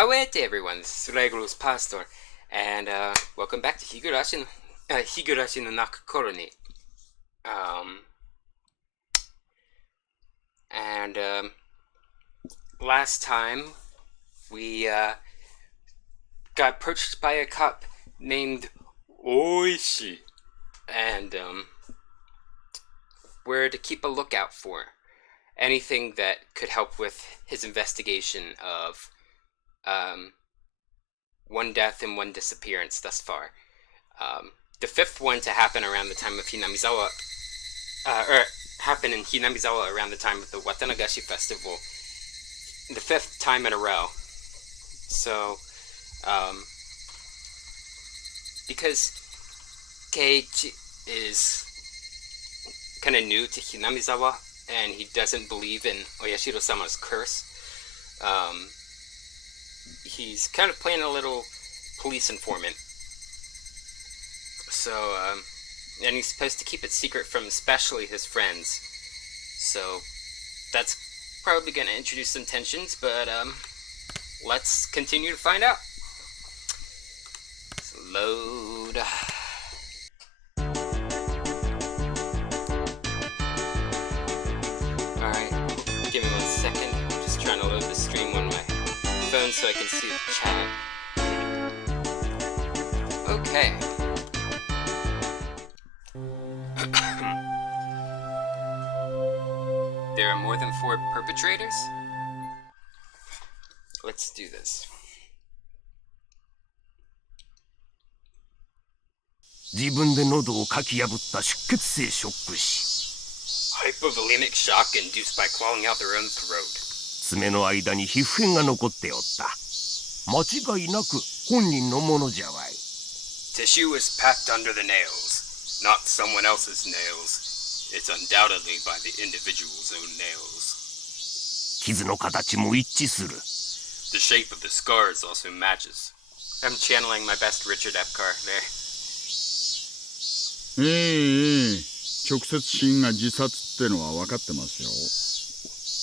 Awete everyone, this is Regulus Pastor, and welcome back to Higurashi no Naku Koro ni. Last time we got approached by a cop named Oishi, and we're to keep a lookout for anything that could help with his investigation of one death and one disappearance thus far. The fifth one to happen around the time of Hinamizawa, or happen in Hinamizawa around the time of the Watanagashi festival. The fifth time in a row. So, because Keiichi is kind of new to Hinamizawa, and he doesn't believe in Oyashiro-sama's curse, he's kind of playing a little police informant. So, and he's supposed to keep it secret from especially his friends. So, that's probably going to introduce some tensions, but let's continue to find out. Let's load. Alright, give me 1 second. I'm just trying to load the stream on my phone so I can see the chat. Okay. There are more than 4 perpetrators? Let's do this. Hypovolemic shock induced by clawing out their own throat. Tissue is packed under the nails, not someone else's nails. It's undoubtedly by the individual's own nails. The shape of the scars also matches. I'm channeling my best Richard Epcar there. 直接死因が自殺ってのは分かってますよ。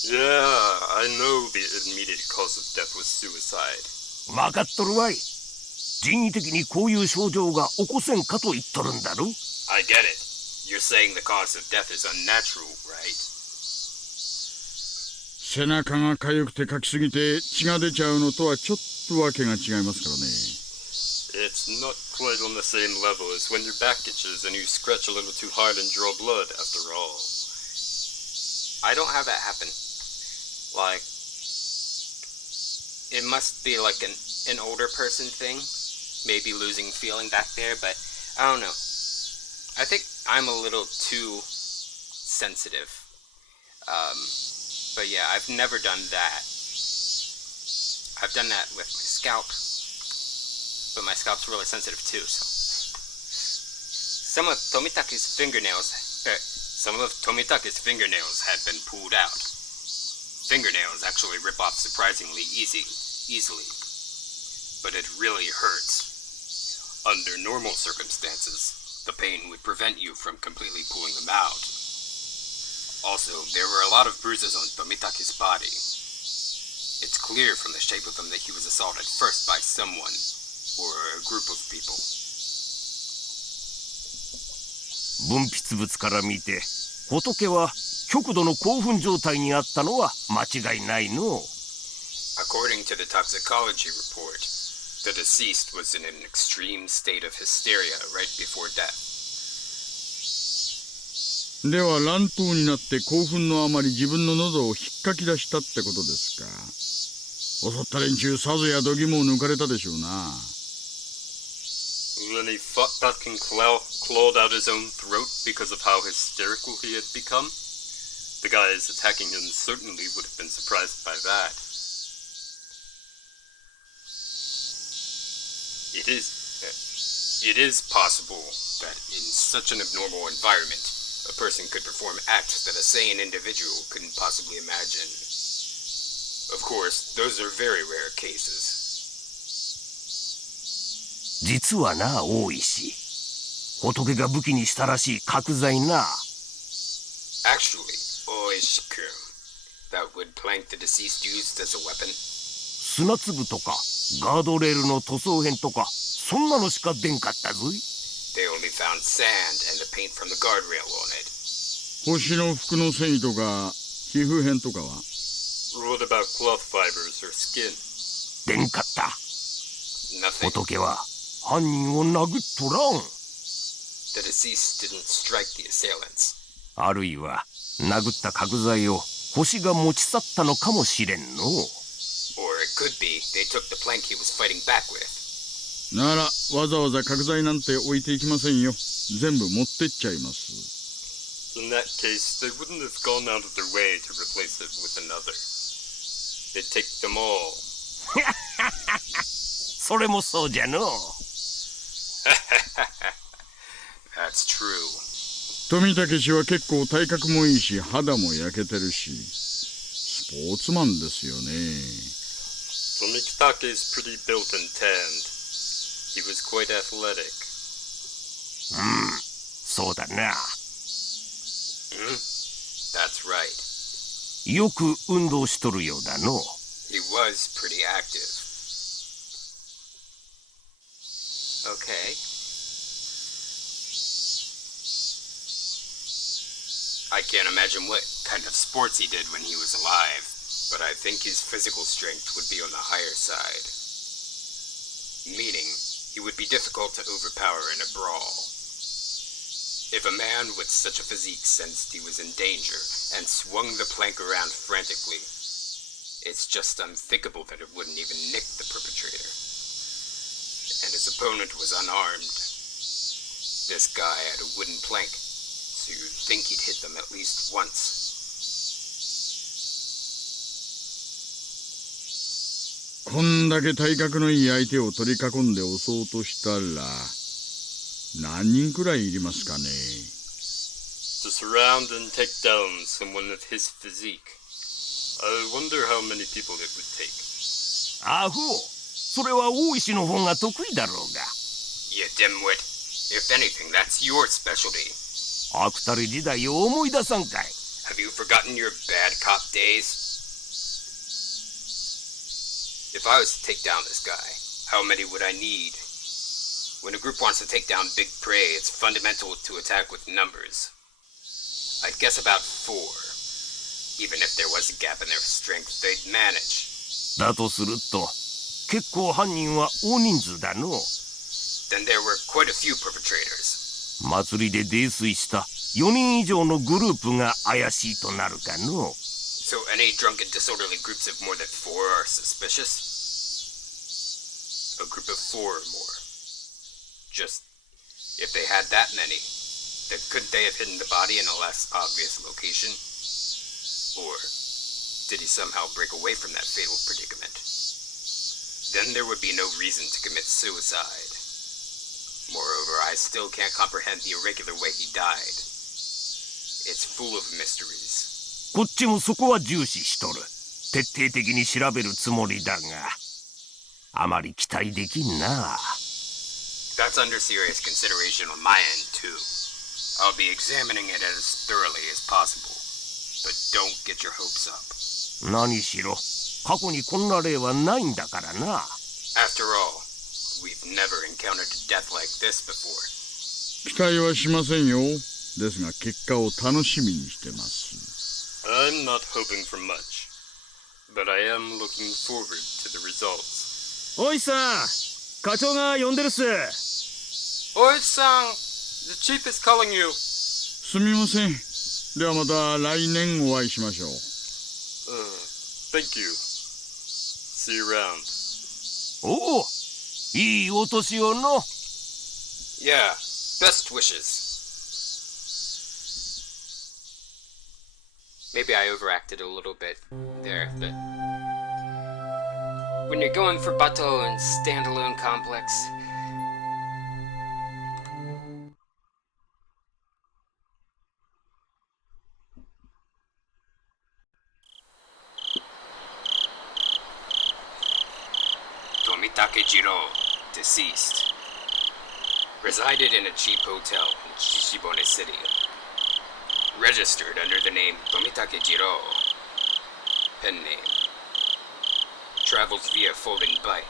Yeah, I know the immediate cause of death was suicide. 分かっとるわい。人為的にこういう症状が起こせんかと言っとるんだろ。 I get it. You're saying the cause of death is unnatural, right? 背中が痒くてかきすぎて血が出ちゃうのとはちょっとわけが違いますからね。 It's not quite on the same level as when your back itches and you scratch a little too hard and draw blood, after all. I don't have that happen. Like, it must be like an older person thing, maybe losing feeling back there, but I don't know. I think I'm a little too sensitive. But yeah, I've never done that. I've done that with my scalp, but my scalp's really sensitive too, so. Some of Tomitake's fingernails had been pulled out. Fingernails actually rip off surprisingly easily, but it really hurts. Under normal circumstances, the pain would prevent you from completely pulling them out. Also, there were a lot of bruises on Tomitake's body. It's clear from the shape of them that he was assaulted first by someone, or a group of people. 分泌物から見て、仏は極度の興奮状態にあったのは間違いないの。According to the toxicology report, the deceased was in an extreme state of hysteria right before death. では乱闘になって興奮のあまり自分の喉を引っかき出したってことですか。襲った連中さぞや度肝を抜かれたでしょうな。Then he fucking clawed out his own throat because of how hysterical he had become. The guys attacking him certainly would have been surprised by that. It is possible that in such an abnormal environment, a person could perform acts that a sane individual couldn't possibly imagine. Of course, those are very rare cases. 実はな、大石。仏が武器にしたらしい角材な。Actually, Oishi-kun, that would plank the deceased used as a weapon. 砂粒とかガードレールの塗装片とかそんなのしか出んかったぞい。 They only found sand and the paint from the guardrail on it. 星の服の繊維とか皮膚片とかは？ What about cloth fibers or skin? 出んかった。 Nothing. 仏は犯人を殴っとらん。 The deceased didn't strike the assailants. あるいは殴った角材を星が持ち去ったのかもしれんの。 Or it could be they took the plank he was fighting back with. ならわざわざ角材なんて置いていきませんよ。全部持ってっちゃいます。 In that case, they wouldn't have gone out of their way to replace it with another. They'd take them all. それもそうじゃの。 That's true. 富武氏は結構体格もいいし肌も焼けてるしスポーツマンですよね。 Tomitake's pretty built and tanned. He was quite athletic. そうだな。 That's right. よく運動しとるようだの。 He was pretty active. Okay. I can't imagine what kind of sports he did when he was alive, but I think his physical strength would be on the higher side. Meaning, he would be difficult to overpower in a brawl. If a man with such a physique sensed he was in danger and swung the plank around frantically, it's just unthinkable that it wouldn't even nick the perpetrator. And his opponent was unarmed. This guy had a wooden plank, so you'd think he'd hit them at least once. こんだけ体格のいい相手を取り囲んで襲おうとしたら何人くらいいりますかね。 To surround and take down someone of his physique. I wonder how many people it would take. アホ、それは大石の方が得意だろうが。 You dimwit. If anything, that's your specialty. アクタレ時代を思い出さんかい。 Have you forgotten your bad cop days? If I was to take down this guy, how many would I need? When a group wants to take down big prey, it's fundamental to attack with numbers. I'd guess about 4. Even if there was a gap in their strength, they'd manage. だとすると、結構犯人は大人数だの。 Then there were quite a few perpetrators. 祭りで泥酔した4人以上のグループが怪しいとなるかの。 So any drunken disorderly groups of more than 4 are suspicious? A group of 4 or more. Just, if they had that many, then couldn't they have hidden the body in a less obvious location? Or did he somehow break away from that fatal predicament? Then there would be no reason to commit suicide. Moreover, I still can't comprehend the irregular way he died. It's full of mysteries. こっちもそこは重視しとる。徹底的に調べるつもりだが、あまり期待できんな。 That's under serious consideration on my end, too. I'll be examining it as thoroughly as possible. But don't get your hopes up. 何しろ、過去にこんな例はないんだからな。 After all, we've never encountered a death like this before. 期待はしませんよ。ですが結果を楽しみにしてます。 I'm not hoping for much, but I am looking forward to the results. おいさん、課長が呼んでるっす。Oi-san! The chief is calling you. すみません。ではまた来年お会いしましょう。Thank you. See you around. おお、いいお年をの。 Yeah, best wishes. Maybe I overacted a little bit there, but when you're going for Bato and standalone complex, Tomitake Jiro, deceased, resided in a cheap hotel in Shishibone City. Registered under the name Tomitake Jiro. Pen name. travels via folding bike.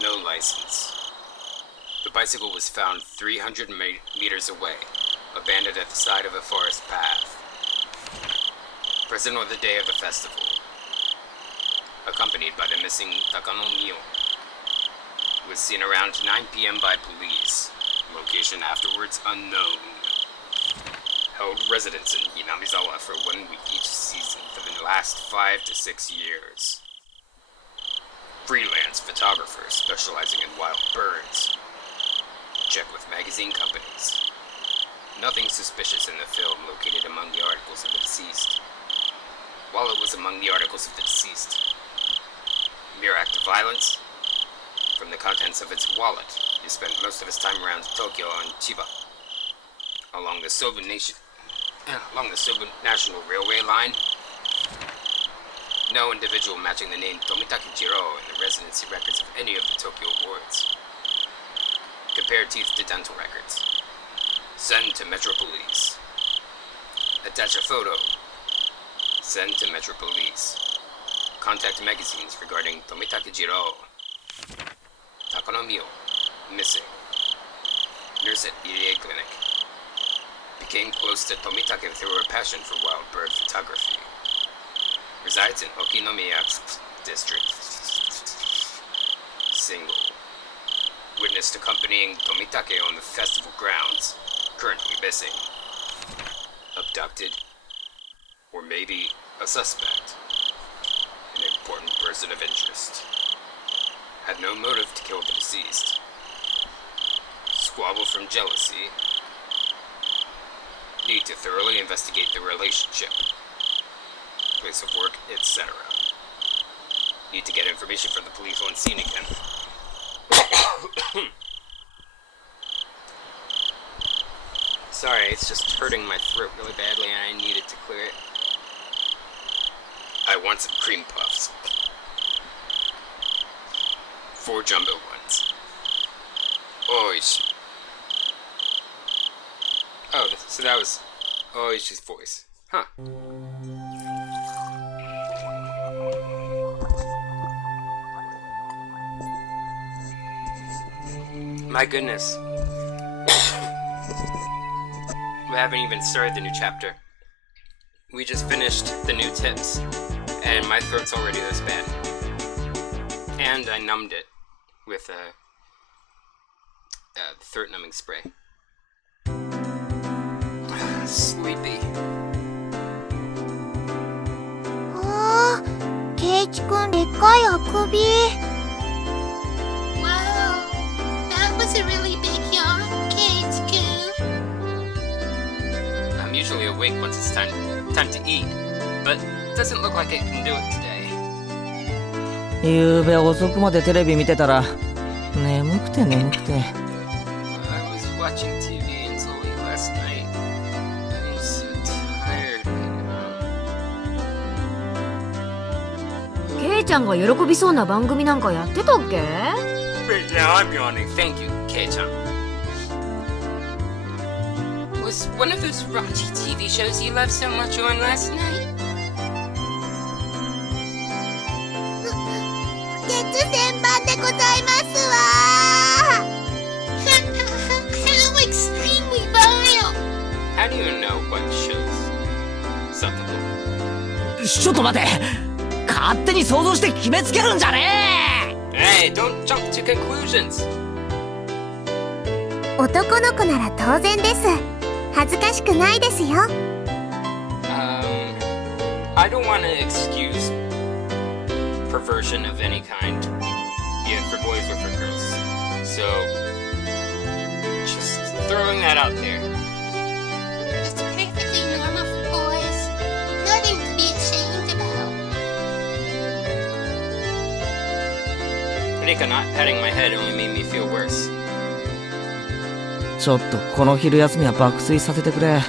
No license. The bicycle was found 300 meters away, abandoned at the side of a forest path. Present on the day of the festival, accompanied by the missing Takano Mio, was seen around 9 p.m. by police. Location afterwards unknown. Held residence in Hinamizawa for 1 week each season for the last 5 to 6 years. Freelance photographer specializing in wild birds. Check with magazine companies. Nothing suspicious in the film located among the articles of the deceased. While it was among the articles of the deceased, mere act of violence. From the contents of its wallet, he spent most of his time around Tokyo and Chiba. Along the Sobu National Railway line, no individual matching the name Tomitake Jiro in the residency records of any of the Tokyo wards. Compare teeth to dental records. Send to Metro Police. Attach a photo. Send to Metro Police. Contact magazines regarding Tomitake Jiro. Takano Mio, missing. Nurse at VII clinic. Became close to Tomitake through her passion for wild bird photography. Resides in Okinomiya district. Single. Witnessed accompanying Tomitake on the festival grounds. Currently missing. Abducted. Or maybe a suspect. An important person of interest. Had no motive to kill the deceased. Squabble from jealousy. Need to thoroughly investigate the relationship. Place of work, etc. Need to get information from the police on scene again. Sorry, it's just hurting my throat really badly and I needed to clear it. I want some cream puffs. 4 jumbo ones. Oishi. Oh, so that was Oishi's voice. Huh. My goodness. We haven't even started the new chapter. We just finished the new tips, and my throat's already this bad. And I numbed it with a throat numbing spray. Sleepy. わあ、ケイチくんでっかいあくび。Wow, that was a really big yawn, Kate-kun. I'm usually awake once it's time to eat, but it doesn't look like it can do it today. ゆうべ遅くまでテレビ見てたら眠くて。I was watching TV until late last night. I'm so tired right now. ケイちゃんが喜びそうな番組なんかやってたっけ？ Right now I'm yawning. Thank you, Kei-chan. Was one of those raunchy TV shows you loved so much on last night? 鉄線版でございますわ。 How extremely vile! How do you know what shows? Something. ちょっと待て、勝手に想像して決めつけるんじゃねえ。 Hey, don't jump to conclusions. 男の子なら当然です。恥ずかしくないですよ。I don't want to excuse perversion of any kind, be it for boys or for girls. So, just throwing that out there. It's perfectly normal for boys. Nothing to be ashamed about. Rika not patting my head only made me feel worse. ちょっとこの昼休みは爆睡させてくれ。 Just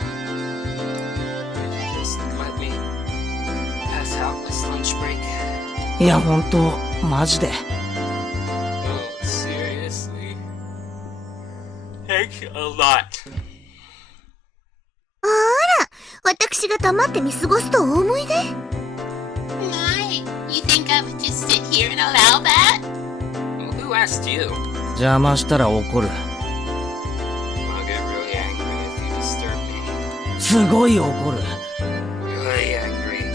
let me pass out this lunch break. いやほんとマジで。 Oh, seriously? Thanks a lot. あら、私が黙って見過ごすとお思いで。 My, you think I would just sit here and allow that? Well, who asked you? 邪魔したら怒る。 I'll get really angry if you disturb me. すごい怒る。 Really angry.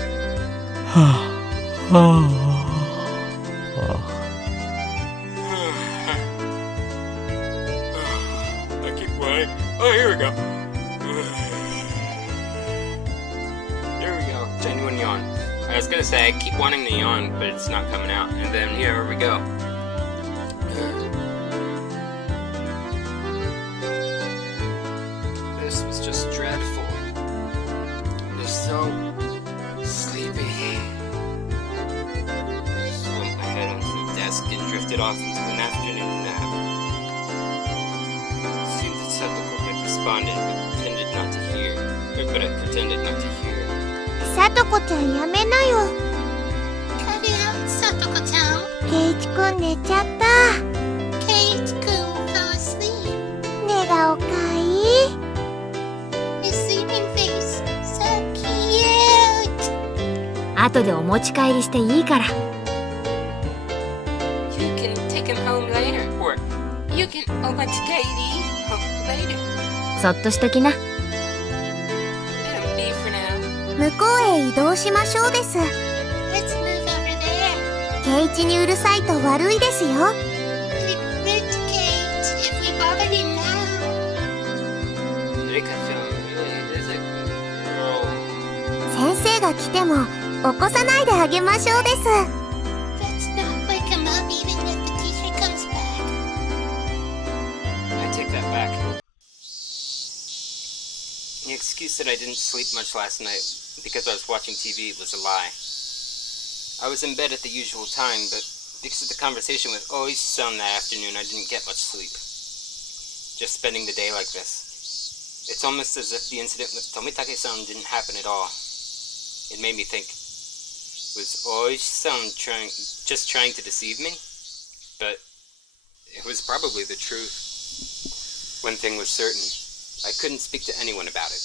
I keep wanting. Oh, here we go. There we go. Genuine yawn. I was gonna say I keep wanting to yawn, but it's not coming out. And then here we go. This was just dreadful. Just so sleepy. Slumped my head onto the desk and drifted off into an afternoon nap. It seemed that Satoko had responded, but I pretended not to hear. さとこちゃんやめなよ。 Cut it out, Satoko-chan. ケイチくん寝ちゃった。 Kate-kun fell asleep. 寝顔かいい。 His sleeping face, so cute. 後でお持ち帰りしていいから。 You can take him home later, or you can over to Katie home later. そっとしときな。 Let him be for now. 向こうへ移動しましょうです。 Let's move over there. ケイチにうるさいと悪いですよ。 It'd be rude to Kate if we bothered him now. Rika-chan really is a good girl. 先生が来ても起こさないであげましょうです。 Let's not wake him up even if the teacher comes back. I take that back. The excuse that I didn't sleep much last night because I was watching TV was a lie. I was in bed at the usual time, but because of the conversation with Oi-san that afternoon, I didn't get much sleep. Just spending the day like this. It's almost as if the incident with Tomitake-san didn't happen at all. It made me think, was Oi-san just trying to deceive me? But it was probably the truth. One thing was certain. I couldn't speak to anyone about it.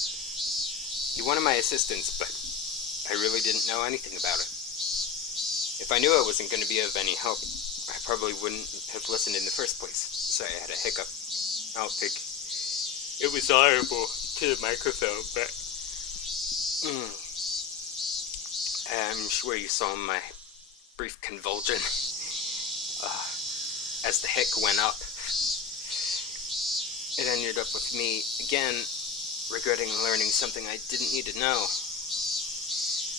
He wanted my assistance, but I really didn't know anything about it. If I knew I wasn't going to be of any help, I probably wouldn't have listened in the first place. Sorry, I had a hiccup. I don't think it was audible to the microphone, but I'm sure you saw my brief convulsion as the hic went up. It ended up with me, again, regretting learning something I didn't need to know.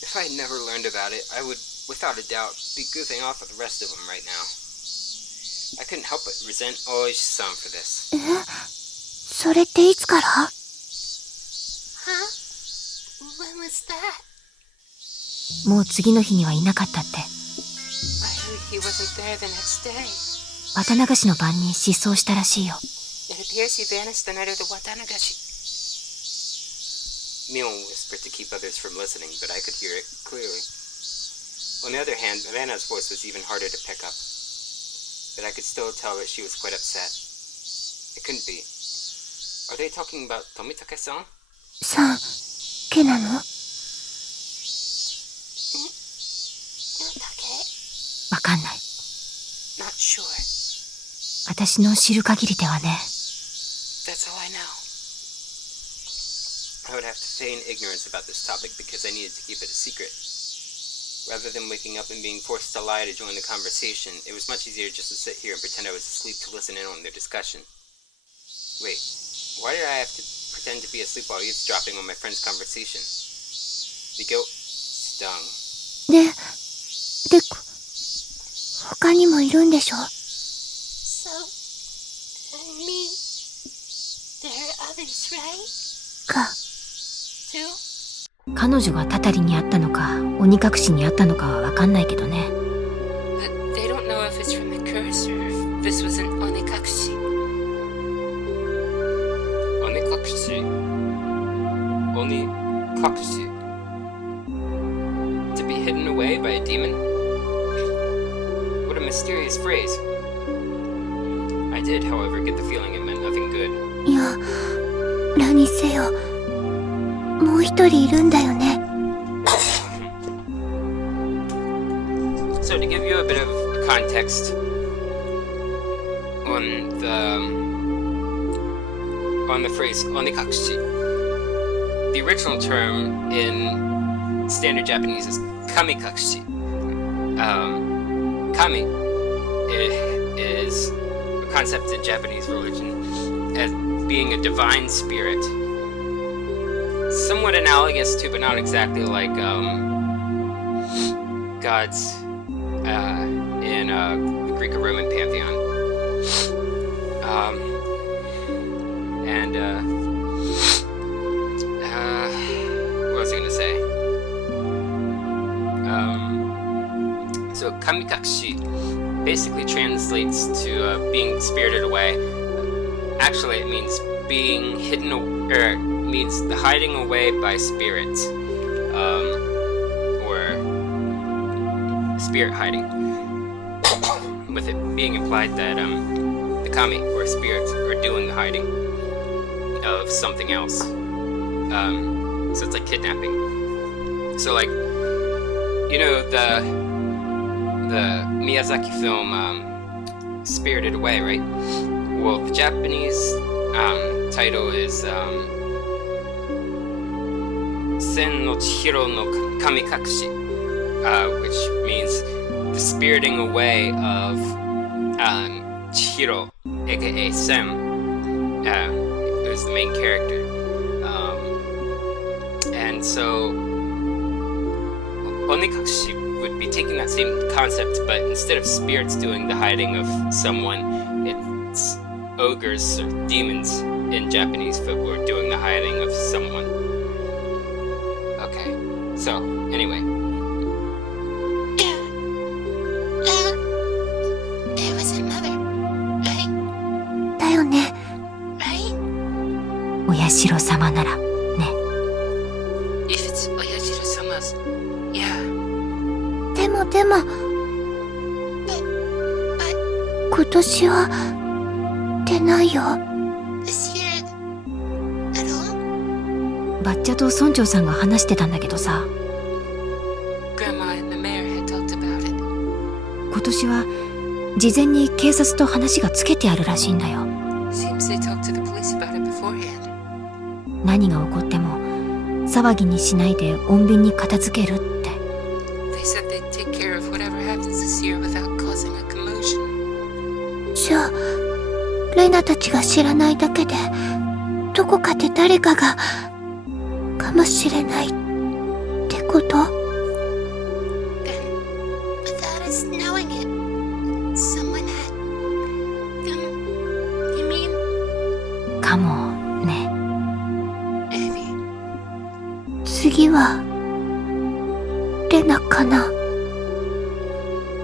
If I had never learned about it, I would, without a doubt, be goofing off with the rest of them right now. I couldn't help but resent Oi-san for this. それっていつから？ Huh? When was that? もう次の日にはいなかったって。 I heard he wasn't there the next day. 綿流しの晩に失踪したらしいよ。 It appears he vanished the night of the Watanagashi. Mion whispered to keep others from listening, but I could hear it clearly. On the other hand, Vanna's voice was even harder to pick up. But I could still tell that she was quite upset. It couldn't be. Are they talking about Tomitake-san? さん、けなの？ Notake? わかんない。 Not sure. 私の知る限りではね。 That's all I know. I would have to feign ignorance about this topic because I needed to keep it a secret. Rather than waking up and being forced to lie to join the conversation, it was much easier just to sit here and pretend I was asleep to listen in on their discussion. Wait, why did I have to pretend to be asleep while eavesdropping on my friend's conversation? The guilt stung. で、他にもいるんでしょ？ So, and me, there are others, right? か。 Too? 彼女がたたりにあったのか、鬼隠しにあったのかはわかんないけどね。 But they don't know if it's from the curse or if this was an Onikakushi. Onikakushi? Onikakushi? To be hidden away by a demon? What a mysterious phrase. I did, however, get the feeling it meant nothing good. いや、何せよ。もう一人いるんだよね。 So to give give you a bit of context on the phrase Onikakushi. The original term in standard Japanese is kamikakushi. Kami is a concept in Japanese religion as being a divine spirit, somewhat analogous to, but not exactly like gods in the Greek or Roman pantheon. What was I going to say? So kamikakushi basically translates to being spirited away. Actually, it means being hidden, or means the hiding away by spirits, or spirit hiding, with it being implied that the kami, or spirits, are doing the hiding of something else. So it's like kidnapping. So like, you know, the Miyazaki film Spirited Away, right? Well, the Japanese title is Sen no Chihiro no Kamikakushi, which means the spiriting away of Chihiro, aka Sen, who is the main character. And so Onikakushi would be taking that same concept, but instead of spirits doing the hiding of someone, it's ogres or demons in Japanese folklore doing the hiding of someone. Okay, so anyway. Yeah. There was another, right? だよね。 Right? お社様ならね。 If it's Oyashiro-sama's, yeah. でも But 今年は出ないよ。 this year at all? バッチャと村長さんが話してたんだけどさ、 Grandma and the mayor had talked about it. 今年は事前に警察と話がつけてあるらしいんだよ。 Seems they talked to the police about it beforehand. 何が起こっても騒ぎにしないで穏便に片付けるって。 They said they'd take care of whatever happens this year without causing a commotion. じゃあレナたちが知らないだけでどこかで誰かがかもしれないってこと？ Then, without us knowing it, someone had them. You mean? かもね。 Maybe. 次はレナかな。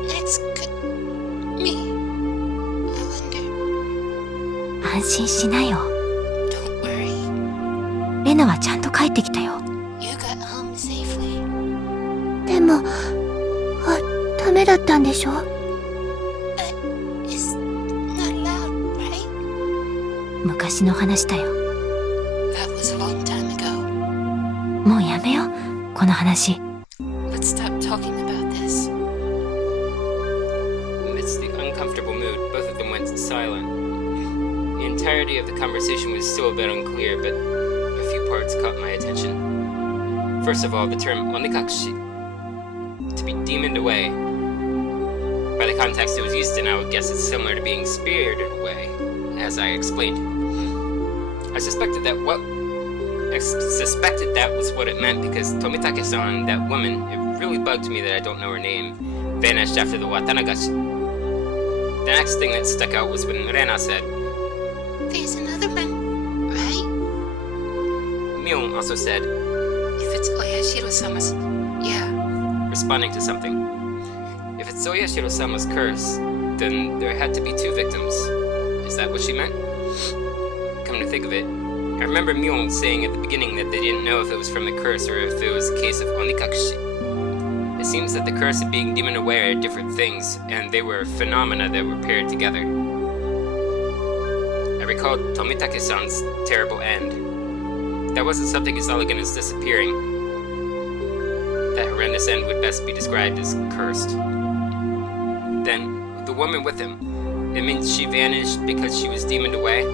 Next could me. I wonder. 安心しなよ。 Don't worry. レナはちゃんと帰ってきたよ。 You got home safely. でもダメだったんでしょ？ It's not allowed, right? 昔の話だよ。 That was a long time ago. もうやめようこの話。 Let's stop talking about this. Amidst the uncomfortable mood, both of them went silent. The entirety of the conversation was still a bit unclear, but a few parts caught my attention. First of all, the term onikakushi, to be demoned away. By the context it was used in, I would guess it's similar to being spirited away, as I explained. I suspected that was what it meant because Tomitake-san, that woman, it really bugged me that I don't know her name, vanished after the Watanagashi. The next thing that stuck out was when Rena said, There's another one, right? Myung also said, If it's Oyashiro-sama's, yeah. responding to something. If it's Oyashiro-sama's curse, then there had to be two victims. Is that what she meant? Come to think of it, I remember Myung saying at the beginning that they didn't know if it was from the curse or if it was a case of Onikakushi. It seems that the curse and being demoned away are different things, and they were phenomena that were paired together. I recalled Tomitake-san's terrible end. That wasn't something as elegant as disappearing. That horrendous end would best be described as cursed. Then, the woman with him, it means she vanished because she was demoned away?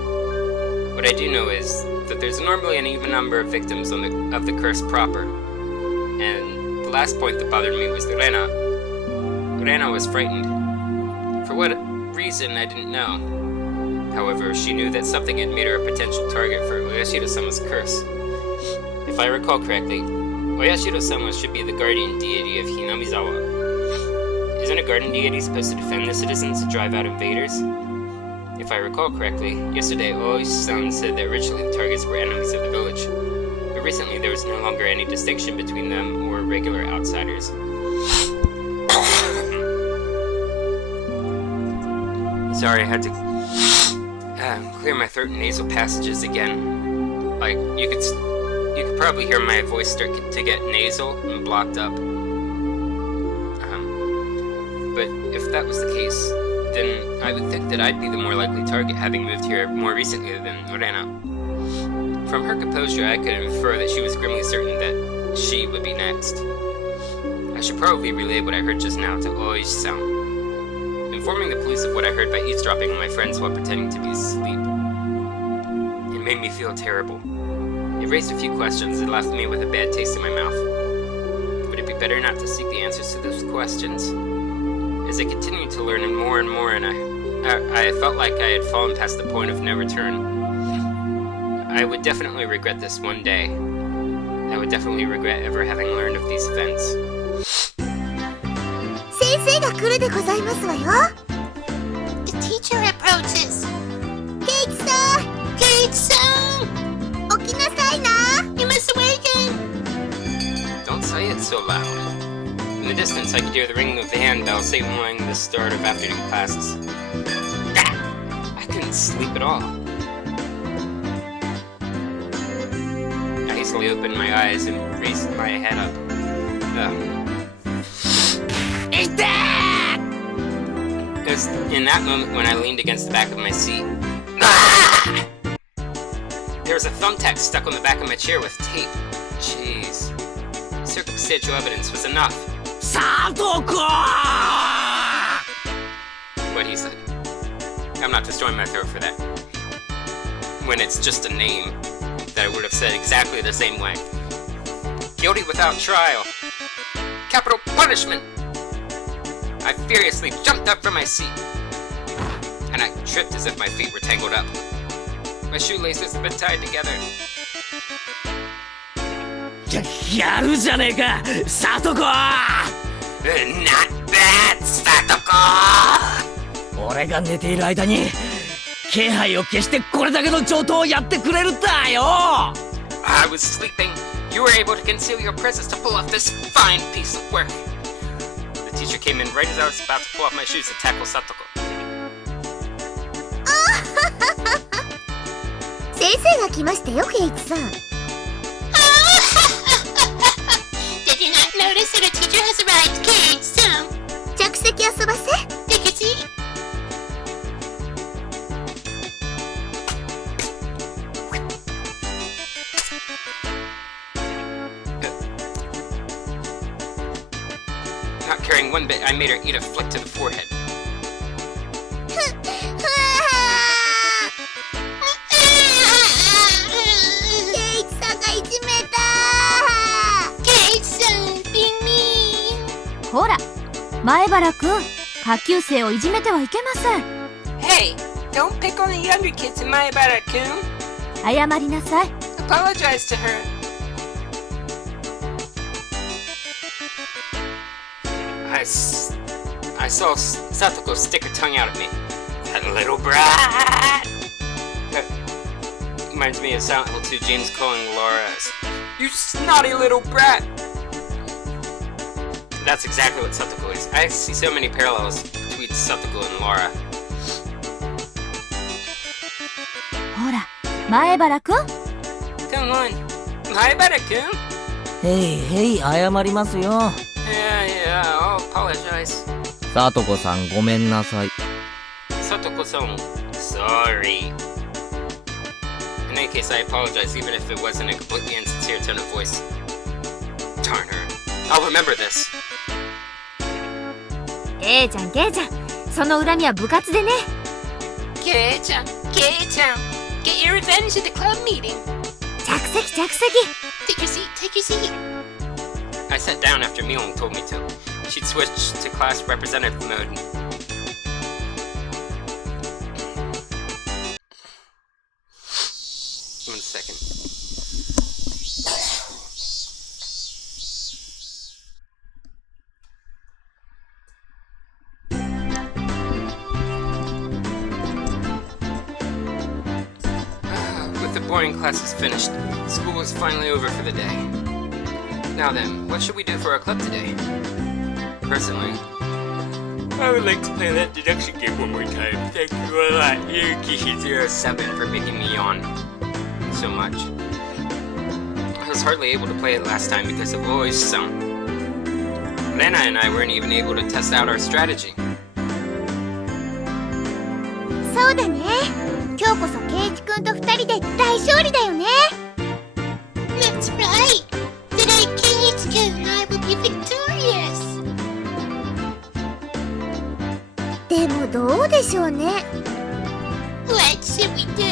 What I do know is that there's normally an even number of victims of the curse proper. And the last point that bothered me was the Rena. Rena was frightened. For what reason, I didn't know. However, she knew that something had made her a potential target for Oyashiro-sama's curse. If I recall correctly, Oyashiro-sama should be the guardian deity of Hinamizawa. Isn't a guardian deity supposed to defend the citizens and drive out invaders? If I recall correctly, yesterday Oishi-san said that originally the targets were enemies of the village, but recently there was no longer any distinction between them or regular outsiders. Sorry, I had to clear my throat and nasal passages again. Like, you could probably hear my voice start to get nasal and blocked up. But if that was the case, then I would think that I'd be the more likely target, having moved here more recently than Rena. From her composure, I could infer that she was grimly certain that she would be next. I should probably relay what I heard just now to Oishi-san. Informing the police of what I heard by eavesdropping on my friends while pretending to be asleep. It made me feel terrible. It raised a few questions that left me with a bad taste in my mouth. Would it be better not to seek the answers to those questions? As I continued to learn more and more, and I felt like I had fallen past the point of no return. I would definitely regret this one day. I would definitely regret ever having learned of these events. 先生が来るでございますわよ。 The teacher approaches. ケイチさん、 Kate-san! 起きなさいな。 You must awaken! Don't say it so loud. In the distance, I could hear the ringing of the handbell signaling the start of afternoon classes. I couldn't sleep at all. I hastily opened my eyes and raised my head up. It was in that moment when I leaned against the back of my seat. There was a thumbtack stuck on the back of my chair with tape. Jeez. Circumstantial evidence was enough. What he said. I'm not destroying my throat for that. When it's just a name that I would have said exactly the same way. Guilty without trial. Capital punishment! I furiously jumped up from my seat. And I tripped as if my feet were tangled up. My shoelaces had been tied together. やるじゃねえか、サトコ。 Not bad, Satoko! 俺が寝ている間に気配を消してこれだけの上等をやってくれるんだよ。 I was sleeping. You were able to conceal your presence to pull off this fine piece of work. The teacher came in right as I was about to pull off my shoes to tackle Satoko. 先生が来ましたよ、ケイチさん。 Did you not notice that a teacher has arrived, Kate-san? 着席遊ばせ。 Take a seat. Not caring one bit, I made her eat a flick to the forehead. ケイチさんがいじめた。 Kate-san, being mean. ほら、前原くん、下級生をいじめてはいけません。 Hey, don't pick on the younger kids in Maebara-kun. 謝りなさい。 Apologize to her. I saw Satoko stick her tongue out at me. That little brat! That reminds me of Silent Hill 2 James calling Laura "You snotty little brat!" That's exactly what Satoko is. I see so many parallels between Satoko and Laura. ほら、前原くん。 Come on, Maebara-kun? へいへい、謝りますよ。 Yeah, I'll apologize. サトコさん、ごめんなさい。 Satoko-san, sorry. In any case, I apologize even if it wasn't a completely insincere tone of voice. Darn her. I'll remember this. ケイちゃん、ケイちゃん、その恨みは部活でね。Kei-chan, Kei-chan, get your revenge at the club meeting. 着席着席。 Take your seat, take your seat. I sat down after Mion told me to. She'd switched to class representative mode. One second. With the boring classes finished, school is finally over for the day. Now then, what should we do for our club today? Personally, I would like to play that deduction game one more time. Thank you a lot, Yukishi07, for making me yawn so much. I was hardly able to play it last time because of USO. Lena and I weren't even able to test out our strategy. そうだね。今日こそケイチくんと二人で大勝利だよね。 That's right. Today, Keiichi and I will be victorious. でもどうでしょうね。 What should we do?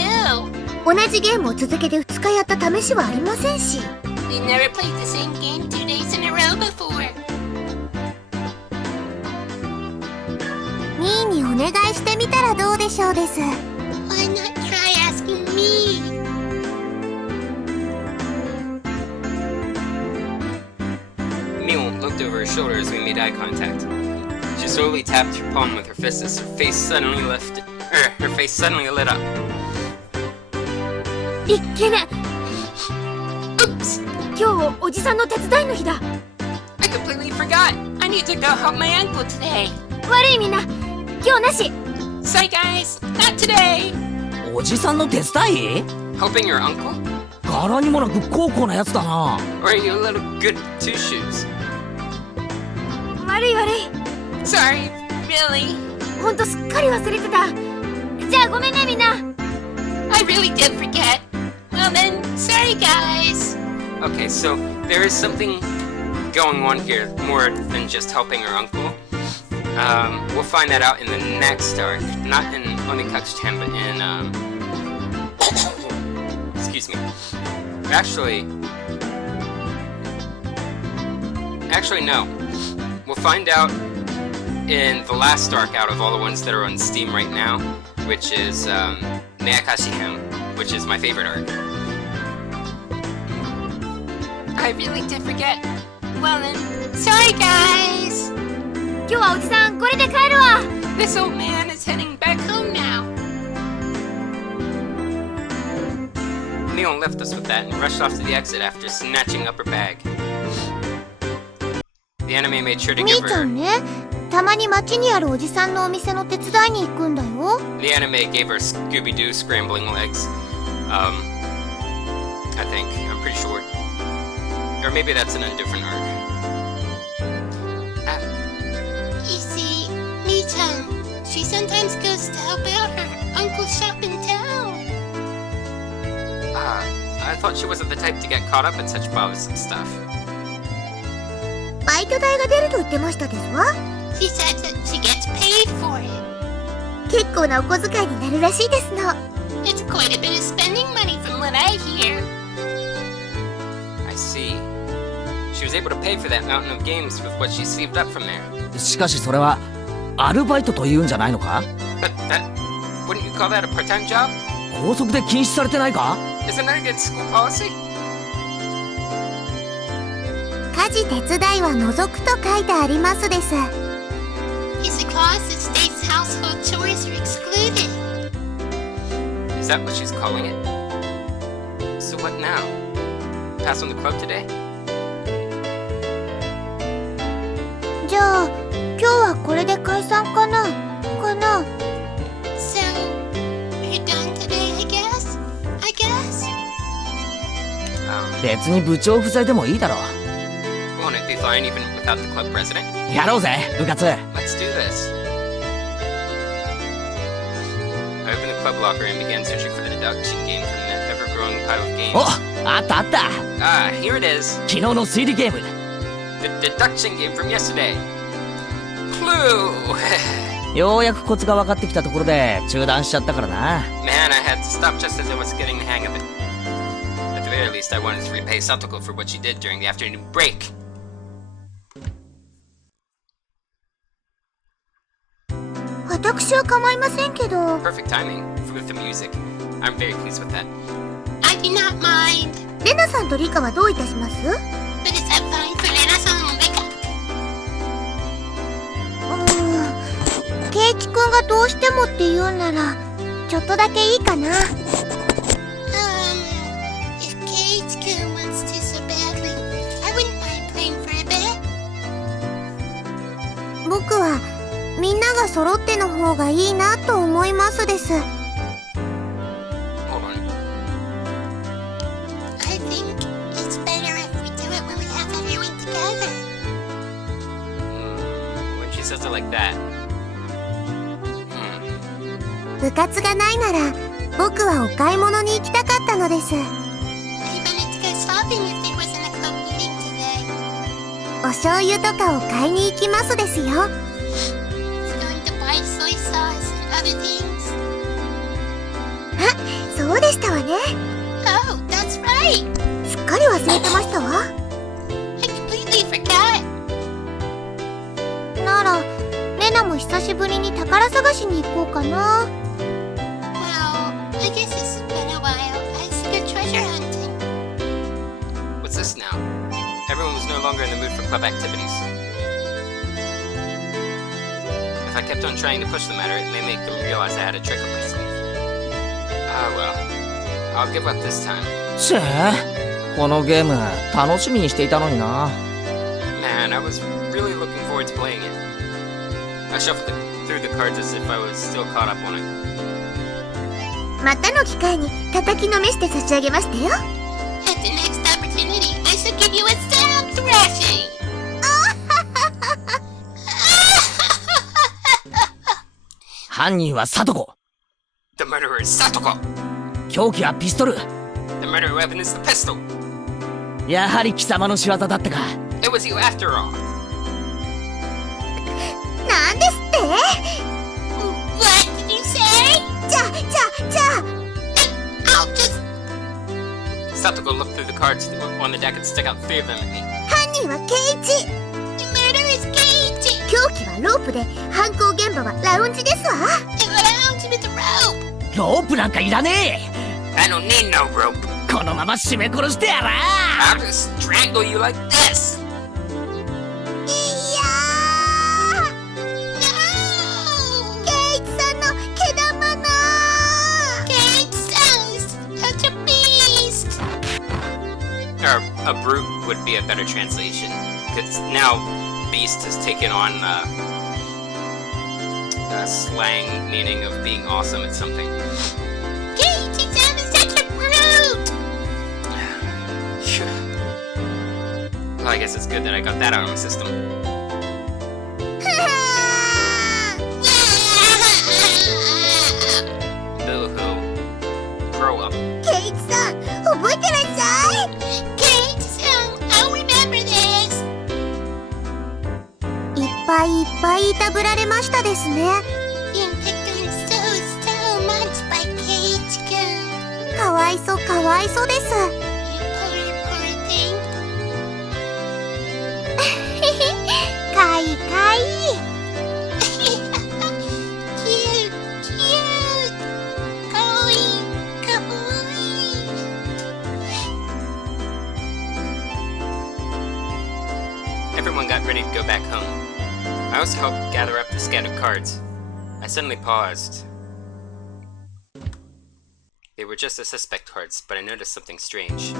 同じゲームを続けて2日やった試しはありませんし。 We never played the same game 2 days in a row before. ミーにお願いしてみたらどうでしょうです。 Why not try asking me? Mion looked over her shoulder as we made eye contact. She slowly tapped her palm with her fist as her face suddenly lit up. いっけね。 Oops, 今日おじさんの手伝いの日だ。 I completely forgot. I need to go help my uncle today. 悪いみんな、今日なし。 Sorry guys, not today. おじさんの手伝い？ Helping your uncle? 柄にもなく高校なやつだな。 Or are you a little good two-shoes? 悪い悪い。 Sorry, really. ほんとすっかり忘れてた。じゃあごめんねみんな。 I really did forget. Well then, sorry guys. Okay, so there is something going on here more than just helping her uncle. We'll find that out in the next arc. Not in Onikakushi-hen, but in, excuse me. Actually, no. We'll find out in the last arc out of all the ones that are on Steam right now, which is, Higurashi, which is my favorite arc. I really did forget. Well then, sorry guys. 今日はおじさんこれで帰るわ。 This old man is heading back home now. Mion left us with that and rushed off to the exit after snatching up her bag. The anime made sure to み give ーちゃ her... んね、たまに街にあるおじさんのお店の手伝いに行くんだよ。 The anime gave her Scooby-Doo scrambling legs. I think. I'm pretty sure. Or maybe that's in a different arc. You see, Mi-chan, she sometimes goes to help out her uncle's shop in town. I thought she wasn't the type to get caught up in such bothersome stuff. バイト代が出ると言ってましたですわ。 She said that she gets paid for it. 結構なお小遣いになるらしいですの。 It's quite a bit of spending money from what I hear. I see. She was able to pay for that mountain of games with what she saved up from there. しかしそれはアルバイトというんじゃないのか？ But wouldn't you call that a part-time job? 校則で禁止されてないか？ Isn't that against school policy? 家事手伝いは除くと書いてありますです。 It's a clause that states household chores are excluded. Is that what she's calling it? So what now? Pass on the club today? じゃあ今日はこれで解散かな。 So, we're done today, I guess?別に部長不在でもいいだろう。 Won't it be fine even without the club president? やろうぜ部活。 Let's do this. I opened the club locker and began searching for the deduction game from that ever-growing pile of games. お、あったあった。 Ah, here it is. 昨日の推理ゲーム。 The deduction game from yesterday. clue! ようやくコツが分かってきたところで中断しちゃったからな。 Man, I had to stop just as I was getting the hang of it. At the very least, I wanted to repay Satoko for what she did during the afternoon break. 私は構いませんけど。 Perfect timing with the music. I'm very pleased with that. I do not mind. レナさんとリカはどういたします？ But is that fine for Lena-san and Rika? ケイチくんがどうしてもって言うなら、ちょっとだけいいかな。If Cage-kun wants to so badly, I wouldn't mind playing for a bit. 僕はみんなが揃っての方がいいなと思いますです。Hold on. I think it's better if we do it when we have everyone together. When she says it like that. 部活がないなら僕はお買い物に行きたかったのです。 I wanted to go shopping if there wasn't a club meeting today. お醤油とかを買いに行きますですよ。Going to buy soy sauce and other things. そうでしたわね。 Oh, that's right. すっかり忘れてましたわ。 I completely forgot. ならレナも久しぶりに宝探しに行こうかな。 Well, I guess it's been a while. I should go treasure hunting. What's this now? Everyone was no longer in the mood for club activities. If I kept on trying to push the matter, it may make them realize I had a trick up my sleeve. Ah well. I'll give up this time. しゃあ、このゲーム楽しみにしていたのにな。 Man, I was really looking forward to playing it. I shuffled through the cards as if I was still caught up on it. またの機会に叩きのめして差し上げましたよ。 At the next opportunity, I shall give you a sound thrashing. 犯人はサトコ。 The murderer is Satoko! 凶器はピストル。 The murder weapon is the pistol! やはり貴様の仕業だったか。 It was you after all! なんですって？ What did you say? じゃあ I'll just... Satoko looked through the cards on the deck and stuck out 3 of them at me. 犯人はケイチ。 The murder is Cage. 凶器はロープで犯行現場はラウンジですわ。 It rounds with a rope. ロープなんかいらね I don't need no rope! え。このまま締め殺してやら I'll just strangle you like this! いやー、ケイチさんの毛玉な Cage-san is such a beast. Or a brute would be a better translation. Because now beast has taken on a slang meaning of being awesome at something. Cage-san is such a brute. Well, I guess it's good that I got that out of my system. Boo-hoo. Grow up. ケイチさん、覚えてらっしゃい。 Cage-san, I'll remember this. いっぱいいっぱいいたぶられましたですね。 Being picked on so much by Cage-kun. かわいそかわいそです。 You poor thing. かいかい。 Cute. Kawaii. Everyone got ready to go back home. I also helped gather up the scattered cards. I suddenly paused. They were just the suspect cards, but I noticed something strange.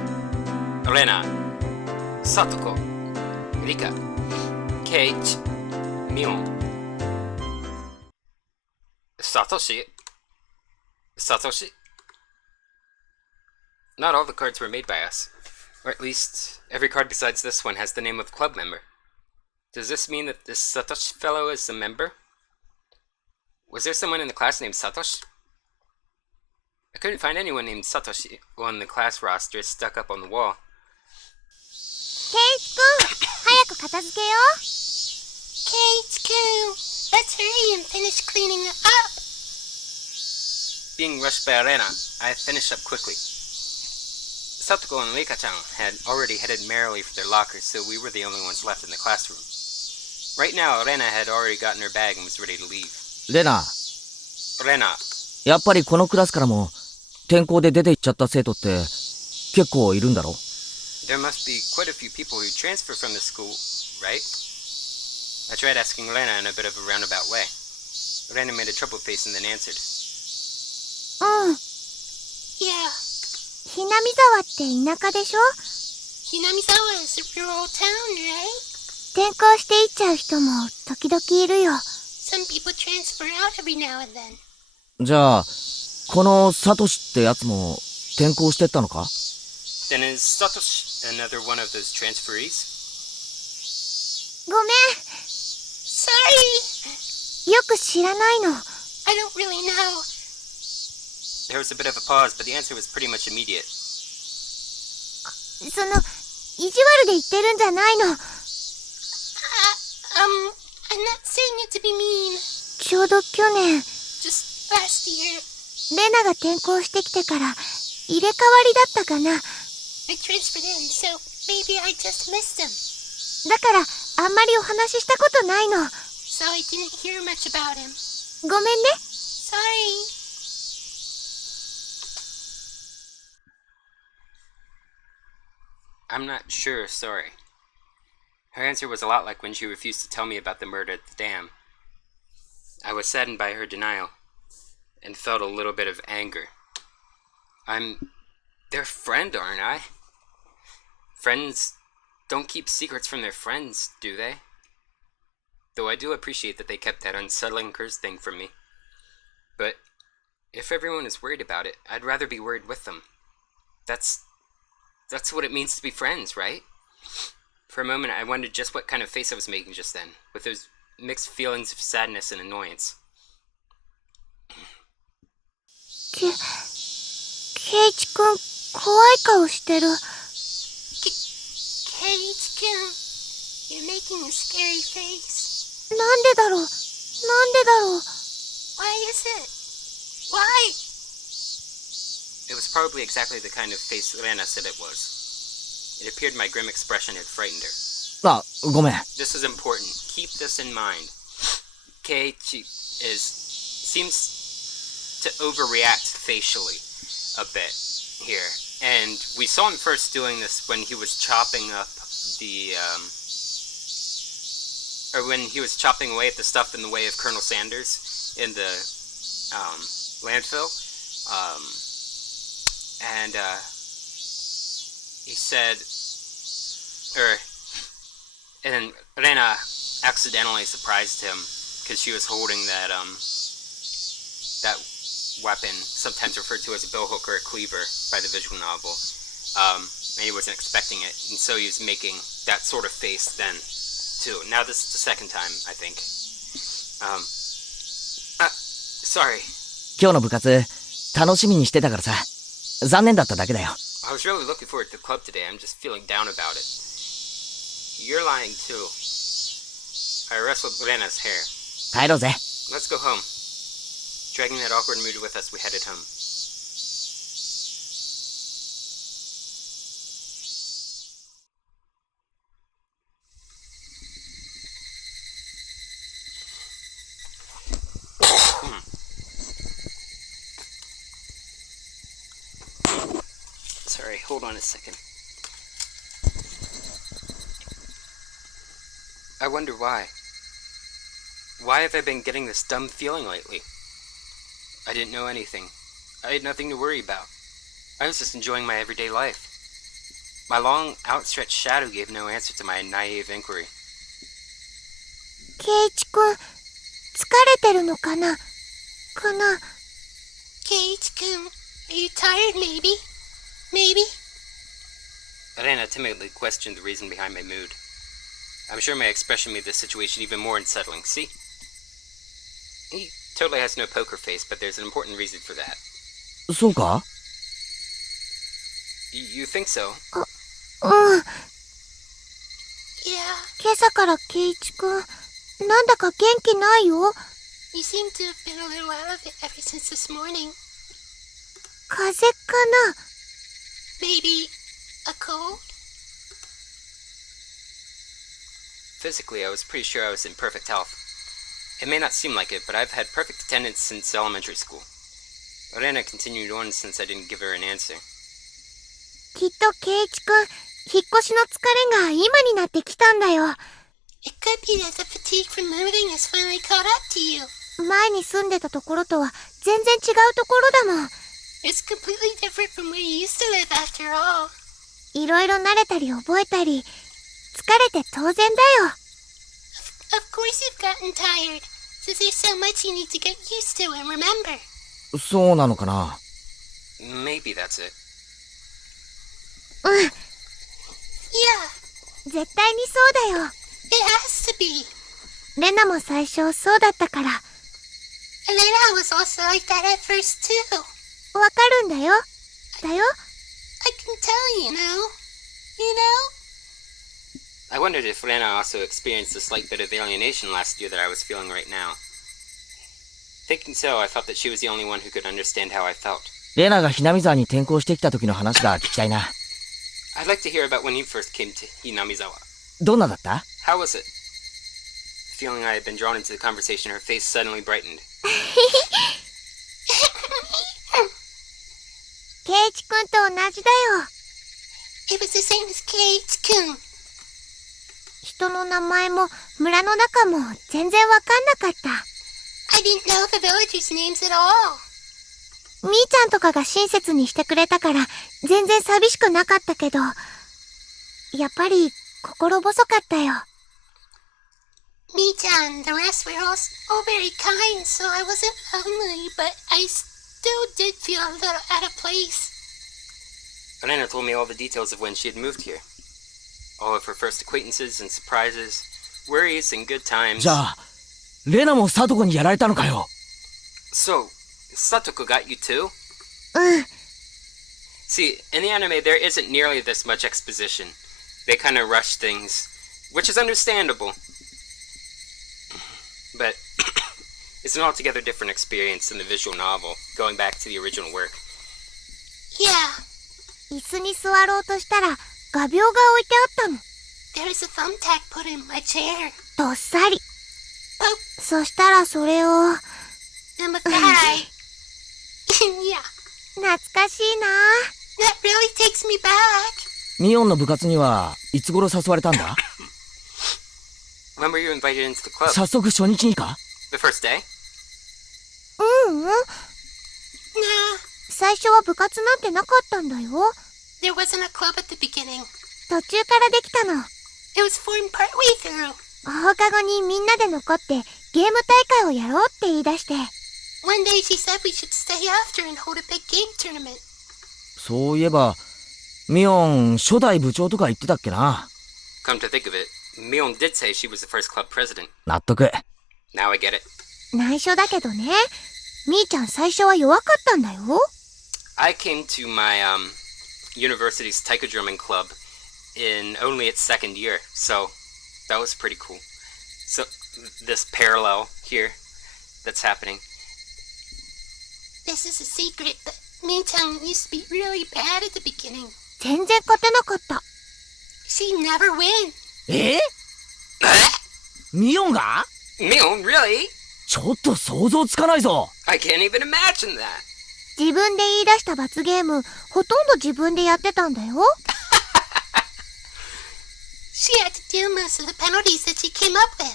Elena, Satoko, Rika, Kate, Mion, Satoshi. Not all the cards were made by us. Or at least, every card besides this one has the name of a club member. Does this mean that this Satoshi fellow is a member? Was there someone in the class named Satoshi? I couldn't find anyone named Satoshi on the class roster stuck up on the wall. ケイチくん、早く片付けよう。Kate-kun, let's hurry and finish cleaning up. Being rushed by Arena, I finished up quickly. Satoko and Rika-chan had already headed merrily for their lockers, so we were the only ones left in the classroom. Right now, Arena had already gotten her bag and was ready to leave. レナ、 Rena, やっぱりこのクラスからも転校で出て行っちゃった生徒って結構いるんだろ？ there must be quite a few people who transfer from the school, right? I tried asking Rena in a bit of a roundabout way. Rena made a troubled face and then answered. うん。 Yeah, ひなみ沢って田舎でしょ？ Hinamizawa is a rural town, right? 転校していっちゃう人も時々いるよ。Some people transfer out every now and then. じゃあこのサトシってやつも転校してったのか？ Then is Satoshi another one of those transferees? ごめん。 Sorry, よく知らないの。 I don't really know. There was a bit of a pause, but the answer was pretty much immediate. その、意地悪で言ってるんじゃないの。I'm not saying it to be mean. ちょうど去年、 Just last year, レナが転校してきてから入れ替わりだったかな。 I transferred in, so maybe I just missed him. だからあんまりお話ししたことないの。 So I didn't hear much about him. ごめんね。 Sorry. I'm not sure, sorry. Her answer was a lot like when she refused to tell me about the murder at the dam. I was saddened by her denial, and felt a little bit of anger. I'm their friend, aren't I? Friends don't keep secrets from their friends, do they? Though I do appreciate that they kept that unsettling curse thing from me. But if everyone is worried about it, I'd rather be worried with them. That's what it means to be friends, right? For a moment, I wondered just what kind of face I was making just then, with those mixed feelings of sadness and annoyance. ケイチくん、怖い顔してる。 Kate-kun, you're making a scary face. なんでだろう。なんでだろう。 Why is it? Why? It was probably exactly the kind of face Rena said it was. It appeared my grim expression had frightened her. あ、ごめん。 This is important. Keep this in mind. Keiichi seems to overreact facially a bit here. And we saw him first doing this when he was chopping up or when he was chopping away at the stuff in the way of Colonel Sanders in the landfill. And he said, and then Rena accidentally surprised him because she was holding that that weapon, sometimes referred to as a billhook or a cleaver by the visual novel, and he wasn't expecting it, and so he was making that sort of face then too. Now this is the second time, I think. Sorry. 今日の部活楽しみにしてたからさ。残念だっただけだよ。 I was really looking forward to the club today. I'm just feeling down about it. You're lying too. I wrestled Rena's hair. 帰ろうぜ。 Let's go home. Dragging that awkward mood with us, we headed home. Sorry, hold on a second. I wonder why. Why have I been getting this dumb feeling lately? I didn't know anything. I had nothing to worry about. I was just enjoying my everyday life. My long, outstretched shadow gave no answer to my naive inquiry. ケイチくん、疲れてるのかな？かな？ Kate-kun, are you tired maybe? Maybe? Arena timidly questioned the reason behind my mood. I'm sure my expression made this situation even more unsettling. See? He totally has no poker face, but there's an important reason for that. そうか？ You think so? うん。 Yeah. 今朝からケイチくん、なんだか元気ないよ。You seem to have been a little out of it ever since this morning. 風邪かな？ Maybe a cold? Physically, I was pretty sure I was in perfect health. It may not seem like it, but I've had perfect attendance since elementary school. Orena continued on since I didn't give her an answer. きっと圭一くん、引っ越しの疲れが今になってきたんだよ。It could be that the fatigue from moving has finally caught up to you. 前に住んでたところとは全然違うところだもん。It's completely different from where you used to live after all. いろいろ慣れたり覚えたり、疲れて当然だよ。Of course you've gotten tired, so there's so much you need to get used to and remember. そうなのかな。 Maybe that's it. うん。Yeah, 絶対にそうだよ。it has to be. レナも最初そうだったから。And then I was also like that at first too. わかるんだよ。だよ。I can tell, you know? I wondered if Rena also experienced a slight bit of alienation last year that I was feeling right now. Thinking so, I thought that she was the only one who could understand how I felt. レナがひなみ沢に転校してきた時の話が聞きたいな。I'd like to hear about when you first came to Hinamizawa. どんなだった？ How was it? Feeling I had been drawn into the conversation, her face suddenly brightened. 圭一くんと同じだよ。It was the same as Kate-kun. 人の名前も村の中も全然わかんなかった。I didn't know the villagers' names at all. みーちゃんとかが親切にしてくれたから全然寂しくなかったけど、やっぱり心細かったよ。Mi-chan and the rest were all very kind, so I wasn't lonely, but I still did feel a little out of place. Elena told me all the details of when she had moved here. All of her first acquaintances and surprises, worries and good times. じゃあ、レナもサトコにやられたのかよ。So, Satoko got you too? うん。See, in the anime there isn't nearly this much exposition. They kind of rush things, which is understandable. But it's an altogether different experience than the visual novel, going back to the original work. Yeah, 椅子に座ろうとしたら画鋲が置いてあったの。 there was a thumbtack put in my chair. どっさり。 Oh, そしたらそれを、 number 5. Yeah, 懐かしいな。 that really takes me back. ミオンの部活にはいつ頃誘われたんだ？ When were you invited into the club? 早速初日にか？ The first day? うん。 Nah, 最初は部活なんてなかったんだよ。 there wasn't a club at the beginning. 途中からできたの。 It was formed partway through. 放課後にみんなで残ってゲーム大会をやろうって言い出して。 One day she said we should stay after and hold a big game tournament. そういえば、ミオン初代部長とか言ってたっけな。 Come to think of it, Mion did say she was the first club president. 納得。 Now I get it. 内緒だけどね。みーちゃん最初は弱かったんだよ。I came to my university's taiko drumming club in only its second year, so that was pretty cool. So this parallel here that's happening. This is a secret, but Mi-chan used to be really bad at the beginning. 全然勝てなかった。 She'd never win. え？ミオンが？ Mion, really? ちょっと想像つかないぞ。 I can't even imagine that. 自分で言い出した罰ゲーム、ほとんど自分でやってたんだよ。 She had to do most of the penalties that she came up with.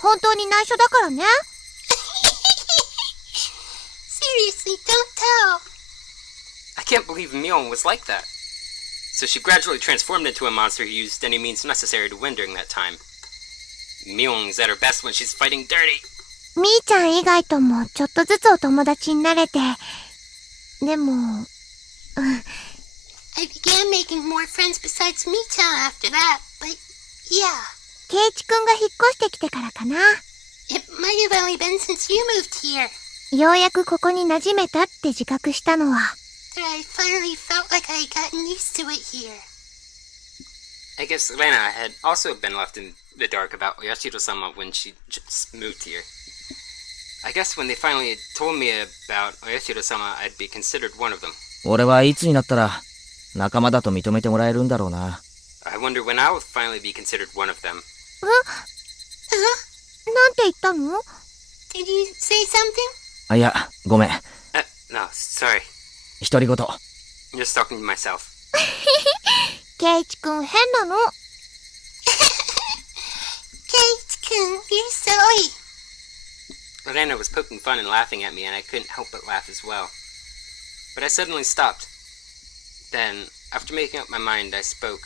本当に内緒だからね。 Seriously, don't tell. I can't believe Mion was like that. So she gradually transformed into a monster who used any means necessary to win during that time. Mion's at her best when she's fighting dirty. みーちゃん以外ともちょっとずつお友達になれて。でも、I began making more friends besides Mi-chan after that, but yeah. ケイチくんが引っ越してきてからかな。 It might have only been since you moved here ようやくここに馴染めたって自覚したのは。that I finally felt like I had gotten used to it here. I guess Lena had also been left in the dark about Oyashiro-sama when she just moved here. I guess when they finally told me about Oyashiro-sama, I'd be considered one of them. 俺はいつになったら仲間だと認めてもらえるんだろうな。I wonder when I will finally be considered one of them. なんて言ったの？ Did you say something? あ、いや、ごめん。No, sorry. 独り言。I'm just talking to myself. ケイチくん変なの。Kate-kun, you're silly. Lorena was poking fun and laughing at me, and I couldn't help but laugh as well. But I suddenly stopped. Then, after making up my mind, I spoke.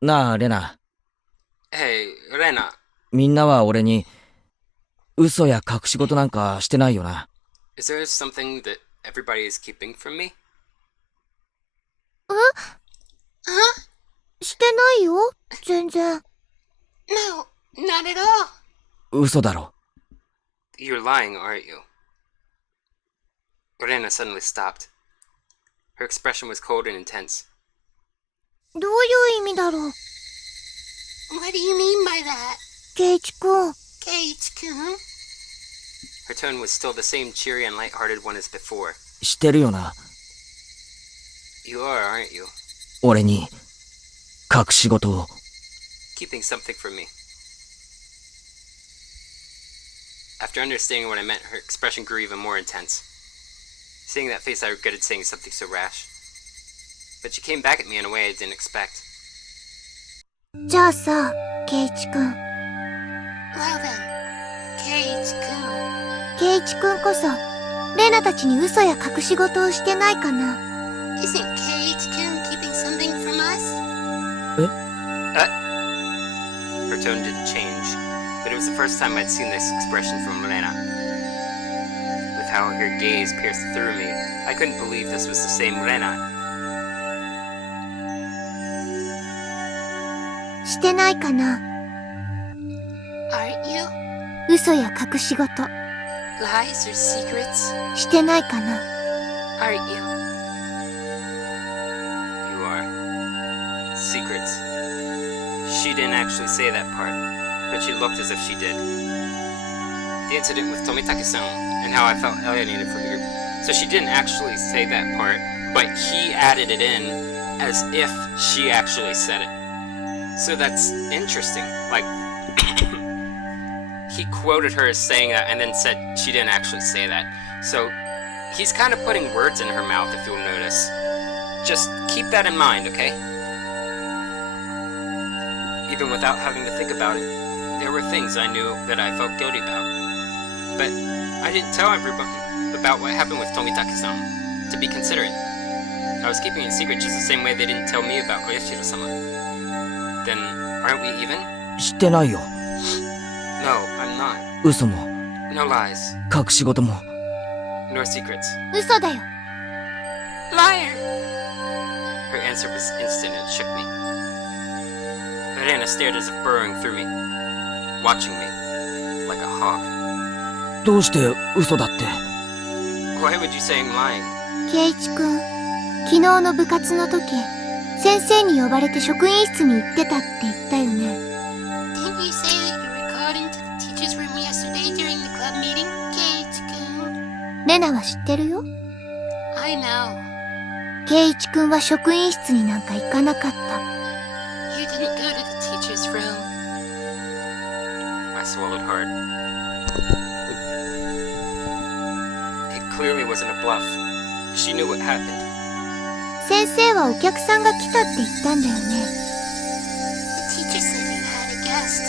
なあ、レナ。Hey, Lorena. みんなは俺に嘘や隠し事なんかしてないよな。Is there something that everybody is keeping from me? してないよ、全然。No, not at all. 嘘だろ。You're lying, aren't you? Lorena suddenly stopped. Her expression was cold and intense. どういう意味だろう。 What do you mean by that? ケイチくん。Kate-kun? Her tone was still the same cheery and light-hearted one as before. してるよな。You are, aren't you? 俺に隠し事を。Keeping something from me. After understanding what I meant, her expression grew even more intense. Seeing that face, I regretted saying something so rash. But she came back at me in a way I didn't expect. じゃあさ、ケイチくん。Well then, Kate-kun. ケイチくんこそ、レナたちに嘘や隠し事をしてないかな。 Isn't Kate-kun keeping something from us? Her tone didn't change, but it was the first time I'd seen this expression from Lorena. With how her gaze pierced through me, I couldn't believe this was the same Lorena. してないかな。 Aren't you? 嘘や隠し事。 Lies or secrets? してないかな。 Aren't you? You are. Secrets. She didn't actually say that part, but she looked as if she did. The incident with Tomitake-san and how I felt alienated from the group. So she didn't actually say that part, but he added it in as if she actually said it. So that's interesting. Like, he quoted her as saying that and then said she didn't actually say that. So he's kind of putting words in her mouth, if you'll notice. Just keep that in mind, okay? Even without having to think about it, there were things I knew that I felt guilty about. But I didn't tell everyone about what happened with Tomitake-san, to be considerate. I was keeping it secret just the same way they didn't tell me about Oyashiro-sama. Then, aren't we even? してないよ。 No, I'm not. 嘘も No lies. 隠し事も。 Nor secrets. 嘘だよ。 Liar! Her answer was instant and it shook me. Lorena stared as if burrowing through me, watching me, like a hawk. どうして嘘だって。 Why would you say I'm lying? ケイチくん、昨日の部活の時、先生に呼ばれて職員室に行ってたって言ったよね。 Didn't you say that you were called into the teacher's room yesterday during the club meeting? Kate-kun. レナは知ってるよ。 I know. ケイチくんは職員室になんか行かなかった。 You didn't go to the teacher's room. I swallowed hard. It clearly wasn't a bluff. She knew what happened. 先生はお客さんが来たって言ったんだよね。 The teacher said you had a guest,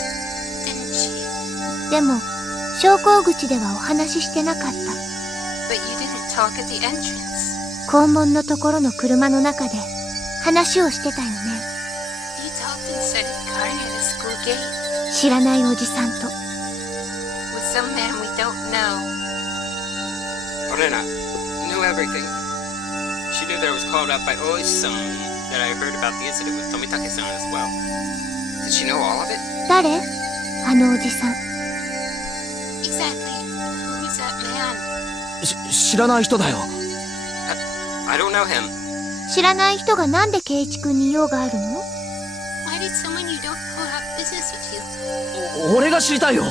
didn't she? でも、昇降口ではお話ししてなかった。 But you didn't talk at the entrance. 校門のところの車の中で話をしてたよね。 You talked inside of the car near the school gate 知らないおじさんと。 with some man we don't know. Lorena knew everything. She knew that I was called out by Oishi-san, that I heard about the incident with Tomitake-san as well. Did she know all of it? 誰？あのおじさん。 Exactly. Who is that man? 知らない人だよ。 I don't know him. 知らない人がなんでケイチくんに用があるの？ Why Why did someone you don't know have business with you? 俺が知りたいよ。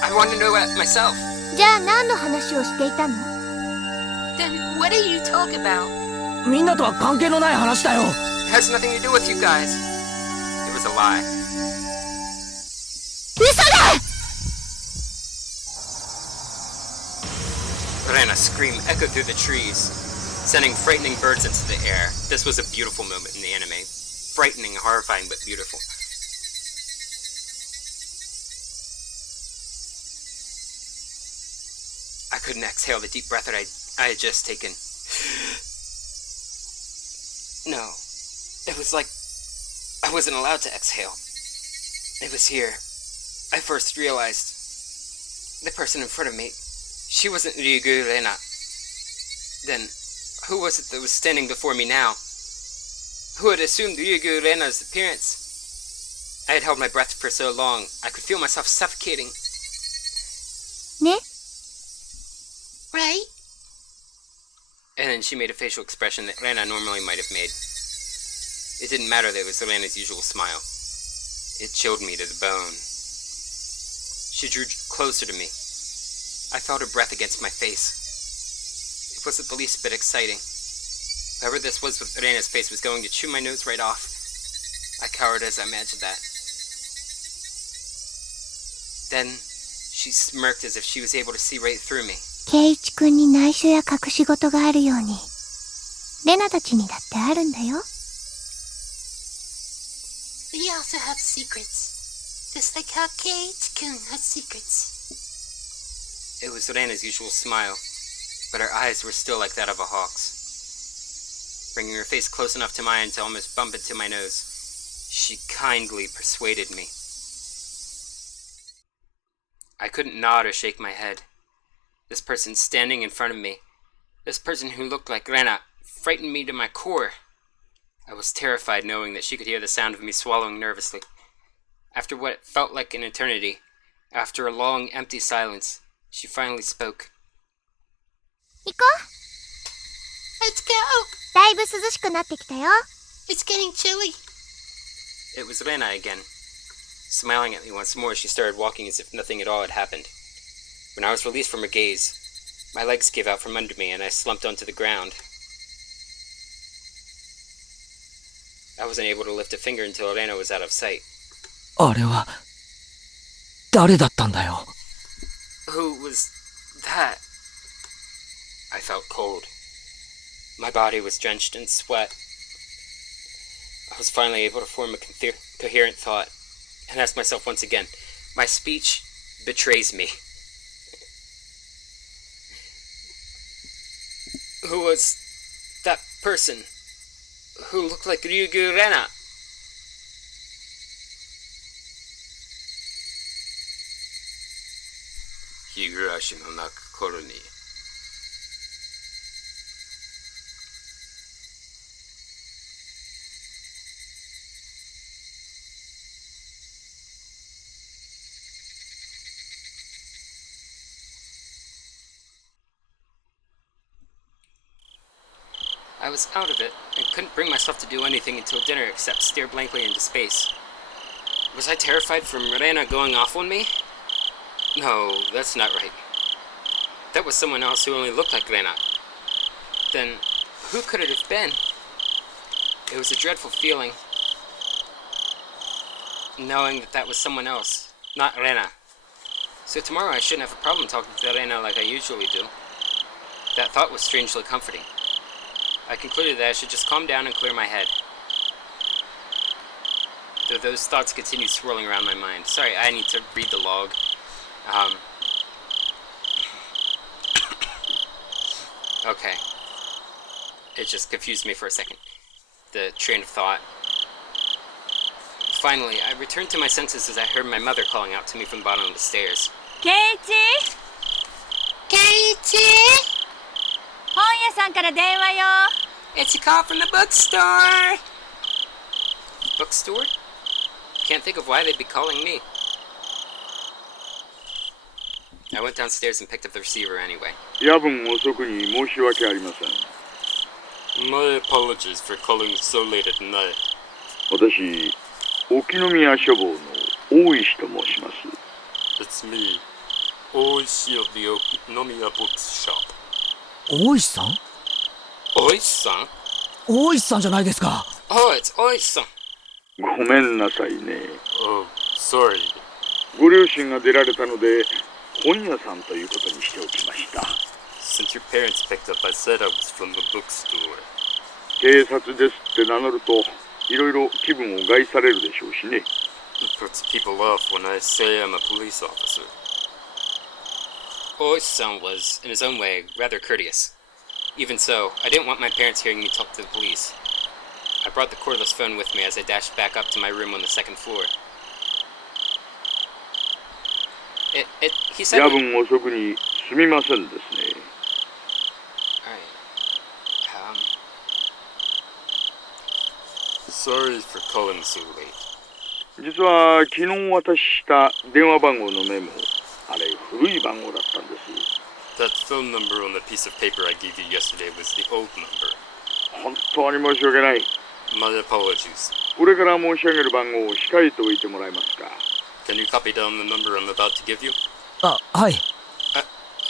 I want to know that myself. じゃあ何の話をしていたの？ Then what did you talk about? みんなとは関係のない話だよ。 It has nothing to do with you guys. It was a lie. 嘘だ！ Rena's scream echoed through the trees, sending frightening birds into the air. This was a beautiful moment in the anime. Frightening, horrifying, but beautiful. I couldn't exhale the deep breath that I had just taken. No. It was like I wasn't allowed to exhale. It was here. I first realized the person in front of me, she wasn't Ryugu Rena. Then, who was it that was standing before me now? Who had assumed Ryugu Rena's appearance? I had held my breath for so long, I could feel myself suffocating. ね？ Right? And then she made a facial expression that Rena normally might have made. It didn't matter that it was Rena's usual smile. It chilled me to the bone. She drew closer to me. I felt her breath against my face. It wasn't the least bit exciting. Whoever this was with Rena's face was going to chew my nose right off. I cowered as I imagined that. Then, she smirked as if she was able to see right through me. 圭一くんに内緒や隠し事があるように、レナたちにだってあるんだよ。We also have secrets. Just like how Keiichi-kun has secrets. It was Rena's usual smile, but her eyes were still like that of a hawk's. Bringing her face close enough to mine to almost bump into my nose, she kindly persuaded me. I couldn't nod or shake my head. This person standing in front of me, this person who looked like Rena, frightened me to my core. I was terrified knowing that she could hear the sound of me swallowing nervously. After what felt like an eternity, after a long, empty silence, she finally spoke. 行こう。 Let's go! だいぶ涼しくなってきたよ。 It's getting chilly. It was Rena again. Smiling at me once more, she started walking as if nothing at all had happened. When I was released from her gaze, my legs gave out from under me and I slumped onto the ground. I wasn't able to lift a finger until Rena was out of sight. あれは誰だったんだよ。 Who was that? I felt cold. My body was drenched in sweat. I was finally able to form a coherent thought and ask myself once again, my speech betrays me. Who was that person who looked like Ryugu Rena? Higurashi no Naku Koro ni. I was out of it and couldn't bring myself to do anything until dinner except stare blankly into space. Was I terrified from Rena going off on me? No, that's not right. That was someone else who only looked like Rena. Then, who could it have been? It was a dreadful feeling, knowing that that was someone else, not Rena. So tomorrow I shouldn't have a problem talking to Rena like I usually do. That thought was strangely comforting. I concluded that I should just calm down and clear my head. Though those thoughts continued swirling around my mind. Sorry, I need to read the log. Okay. It just confused me for a second. The train of thought. Finally, I returned to my senses as I heard my mother calling out to me from the bottom of the stairs. 圭一！ Keiichi! 本屋さんから電話よ。 It's a call from the bookstore! Bookstore? Can't think of why they'd be calling me. I went downstairs and picked up the receiver anyway. 夜分遅くに申し訳ありません。 My apologies for calling so late at night. 私、沖宮書房の大石と申します。It's me, Oishi of the Okinomiya Bookshop. 大石さん？ Oishi-san? 大石さんじゃないですか。Oh, it's Oishi-san. ごめんなさいね。Oh, sorry. ご両親が出られたので、本屋さんということにしておきました。Since your parents picked up, I said I was from the bookstore. 警察ですって名乗ると、いろいろ気分を害されるでしょうしね。It puts people off when I say I'm a police officer. Oishi-san was, in his own way, rather courteous. Even so, I didn't want my parents hearing me talk to the police. I brought the cordless phone with me as I dashed back up to my room on the second floor. He said... 夜分遅くにすみませんですね。Alright. Sorry for calling so late. 実は昨日渡した電話番号のメモ、あれ古い番号だったんです。That phone number on the piece of paper I gave you yesterday was the old number. 本当に申し訳ない。My apologies. これから申し上げる番号を控えておいてもらえますか。Can you copy down the number I'm about to give you? あ、はい。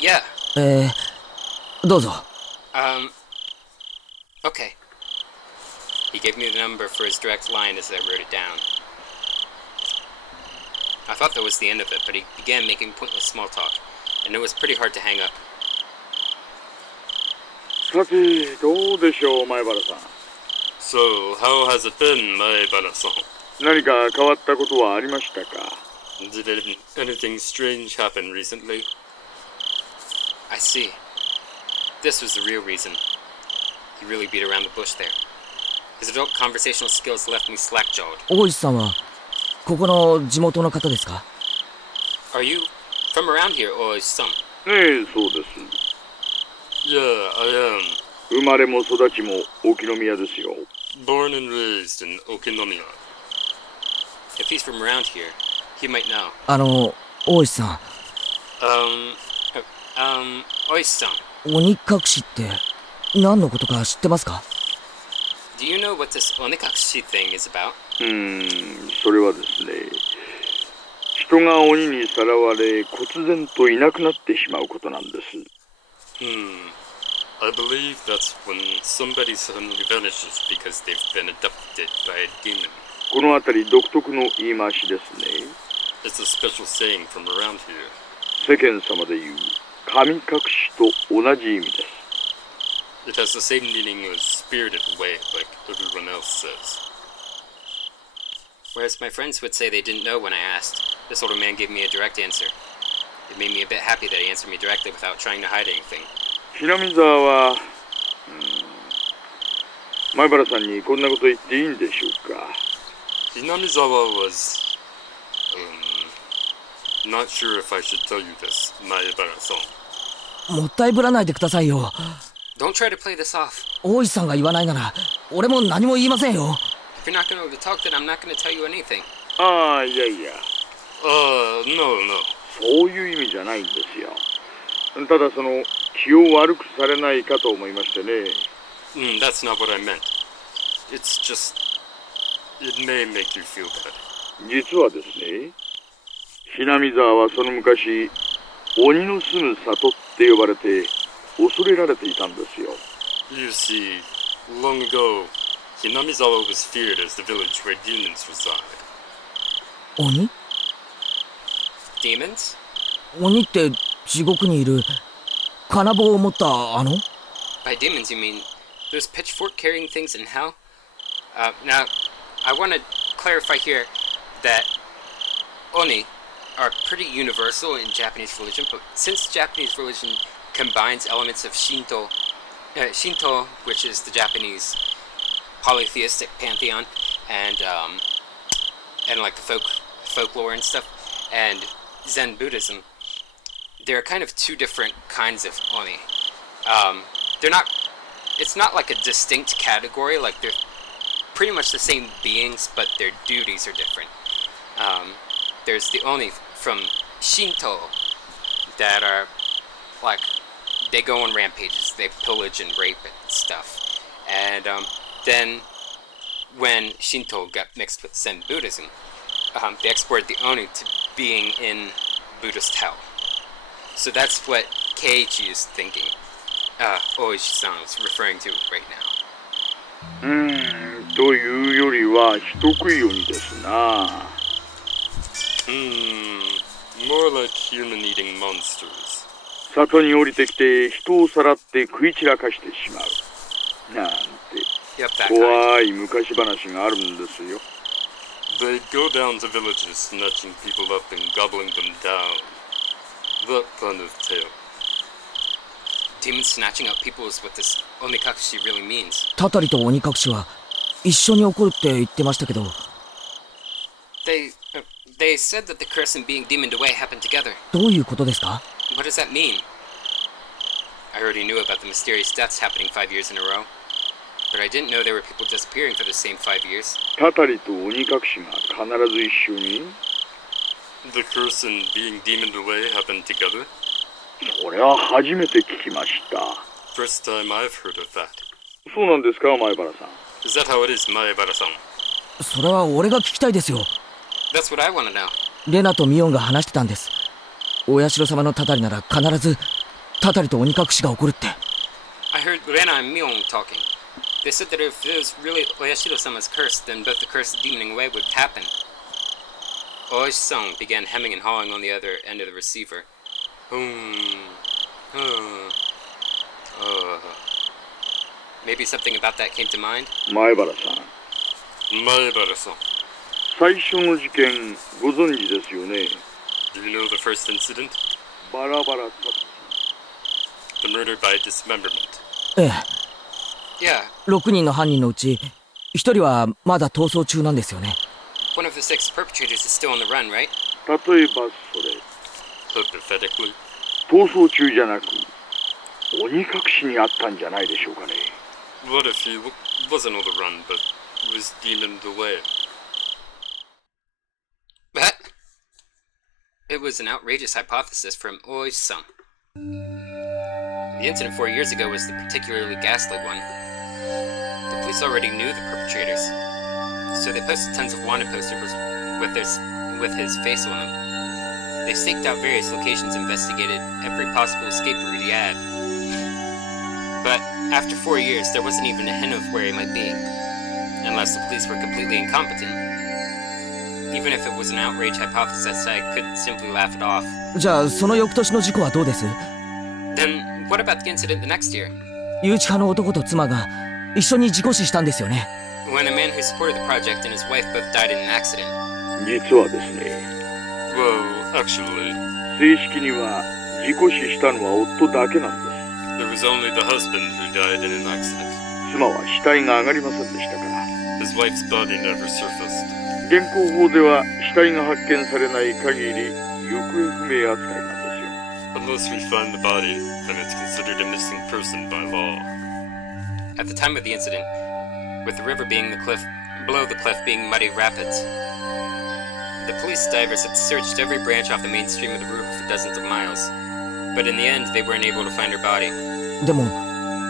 Yeah. どうぞ。Okay. He gave me the number for his direct line as I wrote it down. I thought that was the end of it, but he began making pointless small talk, and it was pretty hard to hang up. さて、どうでしょう、前原さん。So, how has it been, Maebara-san? 何か変わったことはありましたか？ Did anything strange happen recently? I see. This was the real reason. He really beat around the bush there. His adult conversational skills left me slack-jawed. 大石さんはここの地元の方ですか？ Are you from around here, or some? ねえ、そうです。Yeah, I am. 生まれも育ちも沖宮ですよ。Born and raised in Okinomiya. If he's from around here, he might know. 大石さん、Oishi-san. 鬼隠しって何のことか知ってますか？ Do you know what this Onikakushi thing is about? それはですね、人が鬼にさらわれ、忽然といなくなってしまうことなんです。I believe that's when somebody suddenly vanishes because they've been adopted by a demon. この辺り独特の言い回しですね。It's a special saying from around here. 世間様で言う神隠しと同じ意味です。It has the same meaning as spirited away, like everyone else says. Whereas my friends would say they didn't know when I asked, this older man gave me a direct answer. It made me a bit happy that he answered me directly without trying to hide anything. 南沢は、前原さんにこんなこと言っていいんでしょうか。Hinamizawa was... not sure if I should tell you this, Maebara-san. もったいぶらないでくださいよ。 Don't try to play this off. 大石さんが言わないなら俺も何も言いませんよ。 If you're not going to talk, then I'm not going to tell you anything. ああ、いやいや。No. そういう意味じゃないんですよ。ただ気を悪くされないかと思いましてね。That's not what I meant. It's just... it may make you feel bad. 実はですね、南沢はその昔、鬼の住む里って呼ばれて恐れられていたんですよ。You see, long ago, Hinamizawa was feared as the village where demons reside. 鬼？ Demons? 鬼って地獄にいる金棒を持ったBy demons, you mean those pitchfork-carrying things in hell? Now, I want to clarify here that Oni are pretty universal in Japanese religion, but since Japanese religion combines elements of Shinto, which is the Japanese polytheistic pantheon, and like the folklore and stuff, and Zen Buddhism, there are kind of two different kinds of Oni. It's not like a distinct category, like they're pretty much the same beings, but their duties are different. There's the Oni from Shinto that are like, they go on rampages, they pillage and rape and stuff. And then when Shinto got mixed with Zen Buddhism, they exported the Oni to being in Buddhist hell. So that's what Keiichi is thinking. Oishi-san is referring to right now. というよりは人食い鬼ですな。More like human-eating monsters. 里に降りてきて人をさらって食い散らかしてしまう。なんて Yep, that kind. 怖い昔話があるんですよ。 They'd go down to villages, snatching people up and gobbling them down. That kind of tale. Demons snatching up people is what this Onikakushi really means. たたりと鬼隠しは一緒に起こるって言ってましたけど、 They said that the curse and being demoned away happened together. どういうことですか？ What does that mean? I already knew about the mysterious deaths happening 5 years in a row, but I didn't know there were people disappearing for the same 5 years. たたりと鬼隠しが必ず一緒に？ The curse and being demoned away happened together? それは初めて聞きました。 First time I've heard of that. そうなんですか、前原さん。 Is that how it is, Maebara-san? それは俺が聞きたいですよ。 That's what I want to know. レナとミオンが話してたんです。お社様のたたりなら必ずたたりと鬼隠しが起こるって。 I heard Rena and Mion talking. They said that if it was really Oyashiro-sama's curse, then both the curse and demoning away would happen. Oishi-san began hemming and hawing on the other end of the receiver. Maybe something about that came to mind? 前原さん。 Maebara-san. 最初の事件ご存知ですよね。 Do you know the first incident? バラバラ The murder by dismemberment. ええ、 Yeah, 6人の犯人のうち1人はまだ逃走中なんですよね。 one of the 6 perpetrators is still on the run, right? 例えばそれ Hypothetically. 逃走中じゃなく鬼隠しにあったんじゃないでしょうかね。 What if he wasn't on the run, but was demoned away? What? It was an outrageous hypothesis from Oishi-san. The incident 4 years ago was the particularly ghastly one. The police already knew the perpetrators, so they posted tons of wanted posters with his face on them. They staked out various locations and investigated every possible escape route he had. But after 4 years, there wasn't even a hint of where he might be, unless the police were completely incompetent. Even if it was an outrage hypothesis, I could simply laugh it off. じゃあその翌年の事故はどうです？ Then, what about the incident the next year? 誘致派の男と妻が一緒に事故死したんですよね。 When a man who supported the project and his wife both died in an accident. 実はですね、 Well, actually, 正式には事故死したのは夫だけなんです。 there was only the husband who died in an accident. 妻は死体が上がりませんでしたから。 His wife's body never surfaced. 現行法では死体が発見されない限り行方不明扱いなんですよ。 Unless we find the body, then it's considered a missing person by law. At the time of the incident, with the river being below the cliff being muddy rapids, the police divers had searched every branch off the main stream of the river for dozens of miles. But in the end, they weren't able to find her body. でも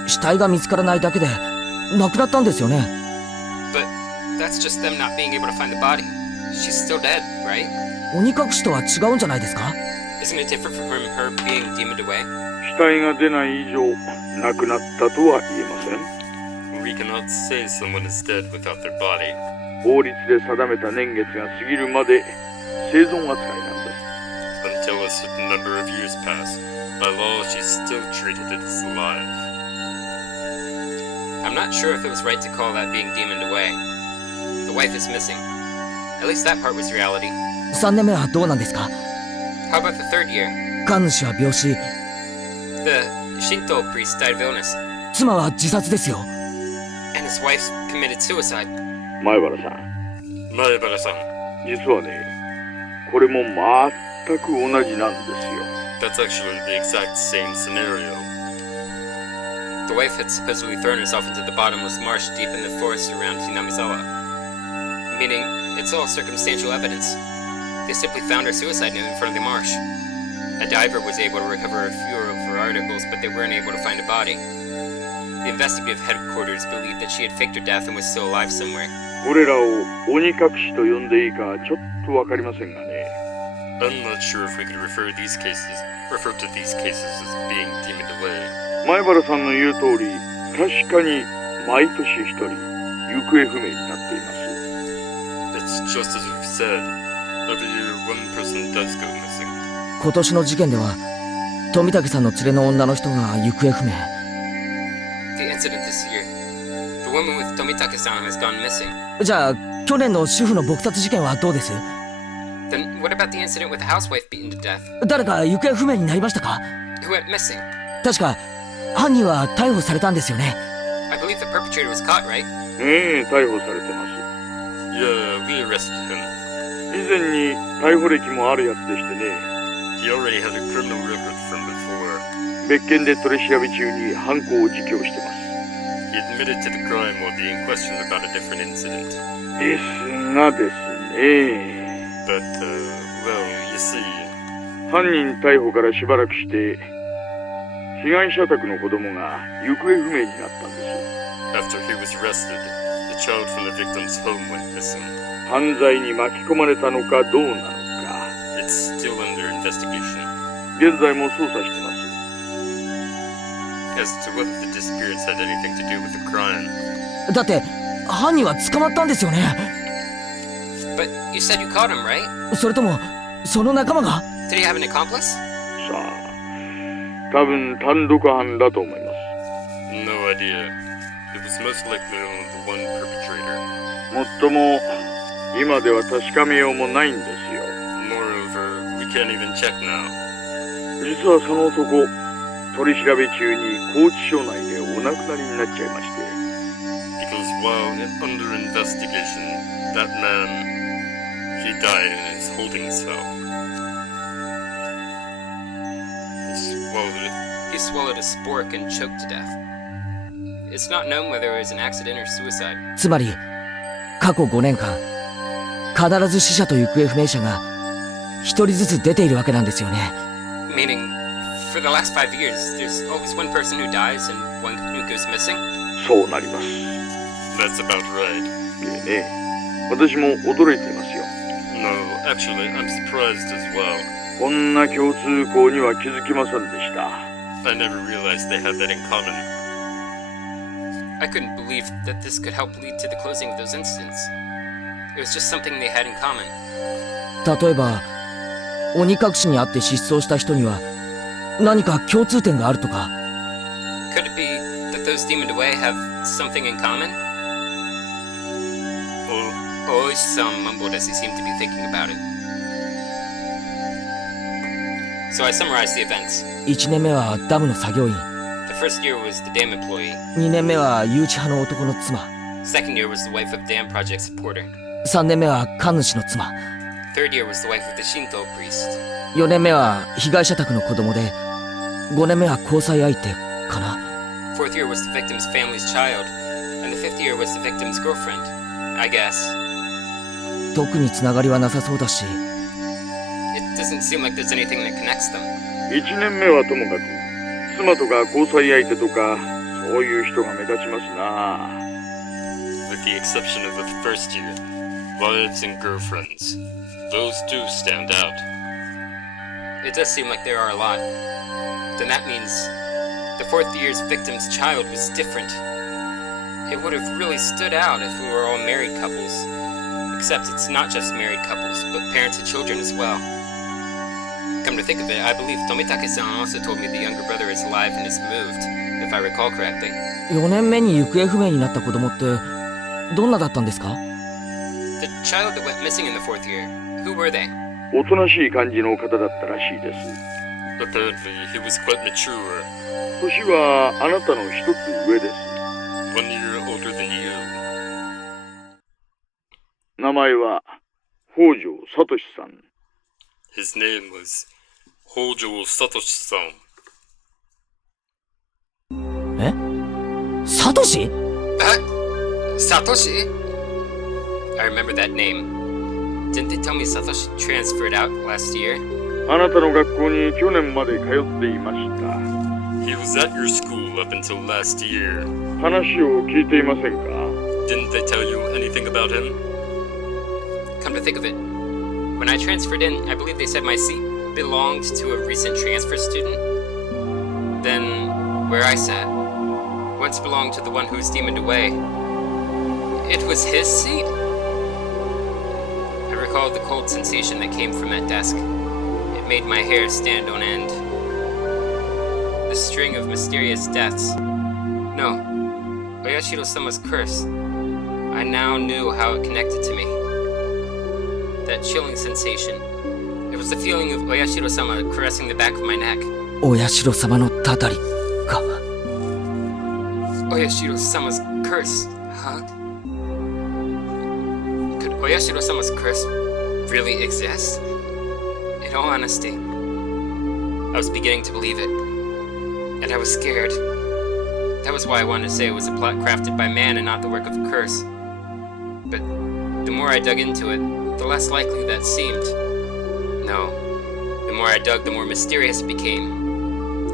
死体が見つからないだけで亡くなったんですよね。 But that's just them not being able to find the body. She's still dead, right? 鬼隠しとは違うんじゃないですか？ Isn't it different from her being demoned away? 死体が出ない以上亡くなったとは言えません。 We cannot say someone is dead without their body. 法律で定めた年月が過ぎるまで生存扱いなんです。 Until a certain number of years pass, by law she's still treated as alive. I'm not sure if it was right to call that being demoned away. The wife is missing. At least that part was reality. 3年目はどうなんですか？ How about the 3rd year? 神主は病死、 The Shinto priest died of illness, 妻は自殺ですよ。 and his wife committed suicide. 前原さん、 Maebara-san, 実はね、これも全く同じなんですよ。 that's actually the exact same scenario. The wife had supposedly thrown herself into the bottomless marsh deep in the forest around Hinamizawa. Meaning, it's all circumstantial evidence. They simply found her suicide note in front of the marsh. A diver was able to recover a few of her articles, but they weren't able to find a body. The investigative headquarters believed that she had faked her death and was still alive somewhere. これらを鬼隠しと呼んでいいかちょっとわかりませんがね。I'm not sure if we could refer to these cases as being demoned away. 前原さんの言う通り、確かに毎年一人行方不明になっています。It's just as we've said. Every year, one person does go missing. 今年の事件では富武さんの連れの女の人が行方不明。 The incident this year. The woman with Tomitake-san has gone missing. じゃあ去年の主婦の撲殺事件はどうです？ Then what about the incident with the housewife beaten to death? 誰か行方不明になりましたか？ Who went missing? 確か犯人は逮捕されたんですよね。 I believe the perpetrator was caught, right? ええ、逮捕されてます。 Yeah, we arrested him. 以前に逮捕歴もあるやつでしてね。 He already had a criminal record from before. 別件で取り調べ中に犯行を自供してます。 He admitted to the crime while being questioned about a different incident. ですがですね。 But, well, you see... 犯人逮捕からしばらくして、被害者宅の子供が行方不明になったんです。 After he was arrested, the child from the victim's home went missing. 犯罪に巻き込まれたのかどうなのか。 It's still under investigation. 現在も捜査してます。 As to whether the disappearance had anything to do with the crime. だって犯人は捕まったんですよね。 But you said you caught him, right? それともその仲間が？ Did he have an accomplice? さあ、多分単独犯だと思います。 No idea. It was most likely only the one perpetrator. もっとも、今では確かめようもないんですよ。 Moreover, we can't even check now. 実はその男、取り調べ中に拘置所内でお亡くなりになっちゃいまして。 Because while under investigation, that man, he died in his holding cell. He swallowed a spork and choked to death. It's not known whether it was an accident or suicide. つまり過去5年間必ず死者と行方不明者が一人ずつ出ているわけなんですよね。 Meaning, for the last 5 years, there's always one person who dies and one who goes missing? そうなります。 That's about right. ねえ、私も驚いていますよ。 No, actually, I'm surprised as well. こんな共通項には気づきませんでした。 I never realized they had that in common. I couldn't believe that this could help lead to the closing of those incidents. It was just something they had in common. 例えば鬼隠しにあって失踪した人には何か共通点があるとか。 Could it be that those demoned away have something in common? Oishi-san mumbled as he seemed to be thinking about it. So I summarized the events. 1年目はダムの作業員、 The first year was the dam employee. 2年目は誘致派の男の妻、 Second year was the wife of dam project supporter. 3年目は神主の妻、 Third year was the wife of the Shinto priest. 4年目は被害者宅の子供で、5年目は交際相手かな。 Fourth year was the victim's family's child. And the fifth year was the victim's girlfriend. I guess. 特につながりはなさそうだし。 It doesn't seem like there's anything that connects them. 1年目はともかく、妻とか交際相手とか、そういう人が目立ちますな。 With the exception of the first year, wives and girlfriends. Those do stand out. It does seem like there are a lot. Then that means the fourth year's victim's child was different. It would have really stood out if we were all married couples. Except it's not just married couples, but parents and children as well. Come to think of it, I believe Tomitake-san also told me the younger brother is alive and is moved, if I recall correctly. 4年目に行方不明になった子供ってどんなだったんですか？ The child that went missing in the fourth year, who were they? おとなしい感じの方だったらしいです。 Apparently, he was quite mature. 年はあなたの一つ上です。 1 year older than you. 名前は北条聡さん。 His name was Hojo Satoshi-san. え？サトシ？ Satoshi? I remember that name. Didn't they tell me Satoshi transferred out last year? あなたの学校に去年まで通っていました。 He was at your school up until last year. 話を聞いていませんか？ Didn't they tell you anything about him? Come to think of it, when I transferred in, I believe they said my seat belonged to a recent transfer student. Then, where I sat, once belonged to the one who was demoned away. It was his seat. I recalled the cold sensation that came from that desk. It made my hair stand on end. The string of mysterious deaths. No, Oyashiro-sama's curse. I now knew how it connected to me. That chilling sensation. It was the feeling of Oyashiro-sama caressing the back of my neck. お社様のたたりか。 Oyashiro-sama's curse, huh? Could Oyashiro-sama's curse really exist? In all honesty, I was beginning to believe it. And I was scared. That was why I wanted to say it was a plot crafted by man and not the work of a curse. But the more I dug into it, the less likely that seemed. No, the more I dug, the more mysterious it became.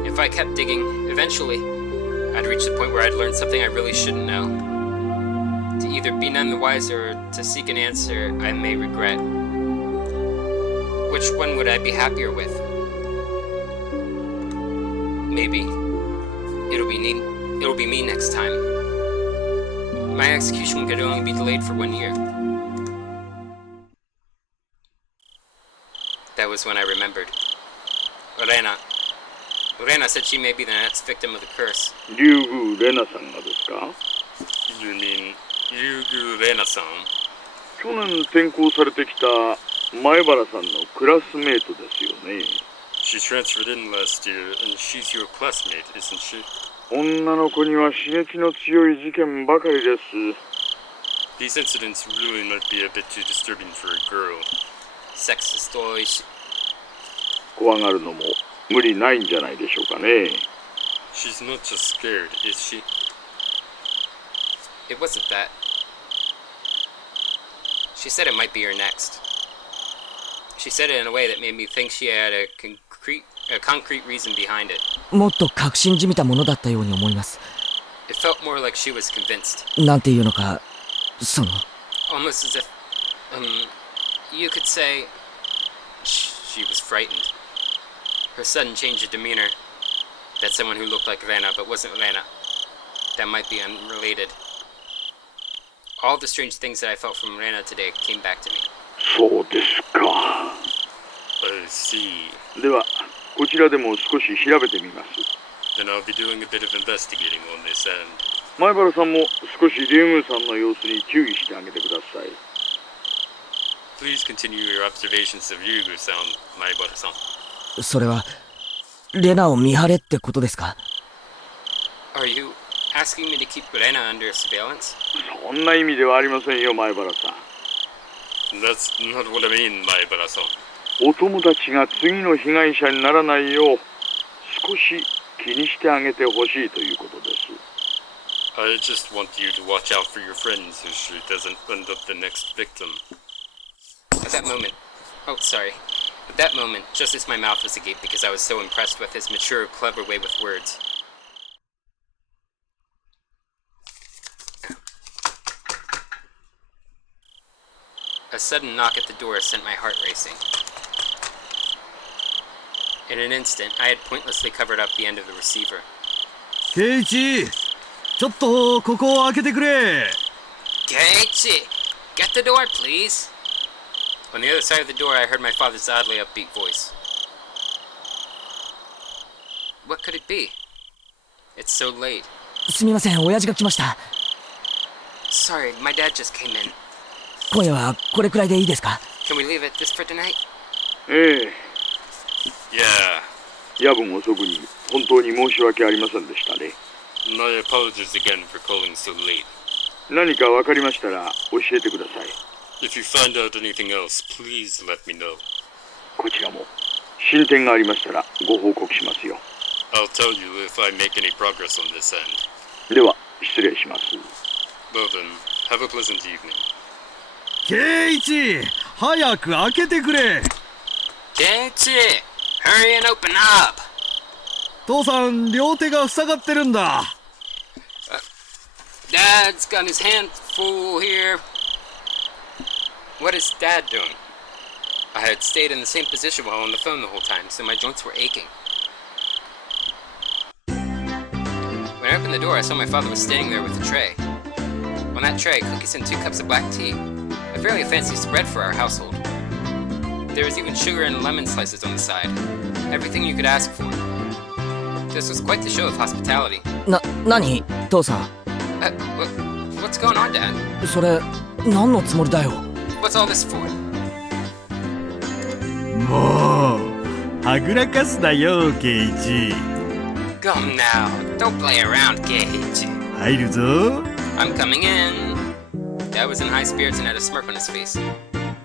If I kept digging, eventually, I'd reach the point where I'd learn something I really shouldn't know. To either be none the wiser or to seek an answer I may regret. Which one would I be happier with? Maybe it'll be me next time. My execution could only be delayed for 1 year. That was when I remembered. Orena said she may be the next victim of the curse. 竜宮レナさんがですか？ You mean Ryugu Rena-san? 去年転校されてきた前原さんのクラスメートですよね。 She transferred in last year, and she's your classmate, isn't she? 女の子には刺激の強い事件ばかりです。 These incidents really might be a bit too disturbing for a girl. Sexist boys. 怖がるのも無理ないんじゃないでしょうかね。 She's not just scared, is she? It wasn't that. She said it might be her next. She said it in a way that made me think she had a concrete reason behind it. もっと確信じみたものだったように思います。 It felt more like she was convinced. なんていうのか、その。 Almost as if, you could say she was frightened. Her sudden change of demeanor. That someone who looked like Rena but wasn't Rena. That might be unrelated. All the strange things that I felt from Rena today came back to me. そうですか。I see. では、こちらでも少し調べてみます。 Then I'll be doing a bit of investigating on this end. 前原さんも少し竜宮さんの様子に注意してあげてください。 Please continue your observations of Ryugu-san, Maibara-san. それは、レナを見張れってことですか？ Are you asking me to keep Rena under surveillance? そんな意味ではありませんよ、前原さん。 That's not what I mean, Maibara-san. お友達が次の被害者にならないよう少し気にしてあげてほしいということです。 I just want you to watch out for your friend so she doesn't end up the next victim. At that moment, just as my mouth was agape because I was so impressed with his mature, clever way with words. A sudden knock at the door sent my heart racing. In an instant, I had pointlessly covered up the end of the receiver. ケイチ、ちょっとここを開けてくれ。 Keiichi! Get the door, please! On the other side of the door, I heard my father's oddly upbeat voice. What could it be? It's so late. すみません、親父が来ました。 Sorry, my dad just came in. 今夜はこれくらいでいいですか？ Can we leave it this for tonight? ええ。 Yeah. 夜分遅くに本当に申し訳ありませんでしたね。 My apologies again for calling so late. 何か分かりましたら教えてください。 If you find out anything else, please let me know. こちらも進展がありましたらご報告しますよ。 I'll tell you if I make any progress on this end. では失礼します。 Well then, have a pleasant evening. ケイチ、早く開けてくれ。 Keiichi! Hurry and open up! 父さん、両手が塞がってるんだ。Dad's got his hand fool here. What is Dad doing? I had stayed in the same position while on the phone the whole time, so my joints were aching. When I opened the door, I saw my father was standing there with a tray. On that tray, cookies and 2 cups of black tea, a fairly fancy spread for our household. There was even sugar and lemon slices on the side. Everything you could ask for. This was quite the show of hospitality. 何父さん What's going on, Dad? それ何のつもりだよ What's all this for? もうはぐらかすなよケイチ Come now, don't play around, Gage. 入るぞ I'm coming in. Dad was in high spirits and had a smirk on his face.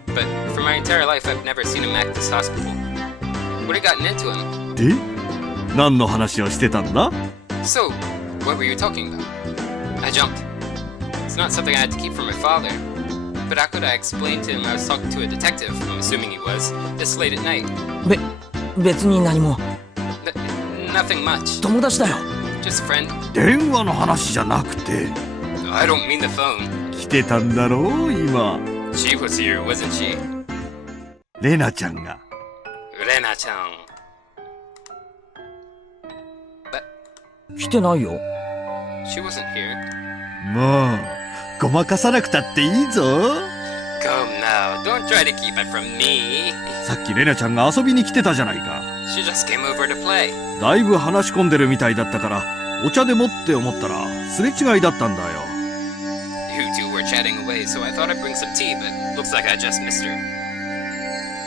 But for my entire life, I've never seen him act this hospitable. What had gotten into him? で何の話をしてたんだ So, what were you talking about? I jumped. It's not something I had to keep from my father. But how could I explain to him I was talking to a detective, I'm assuming he was, this late at night? 別に何も Nothing much. 友達だよ Just a friend. 電話の話じゃなくて I don't mean the phone. 来てたんだろう今 She was here, wasn't she? レナちゃんが Rena-chan. 来てないよ She wasn't here. もうごまかさなくたっていいぞ Come now, don't try to keep it from me. さっきレナちゃんが遊びに来てたじゃないか She just came over to play. だいぶ話し込んでるみたいだったからお茶でもって思ったらすれ違いだったんだよ You two were chatting away, so I thought I'd bring some tea, but looks like I just missed her.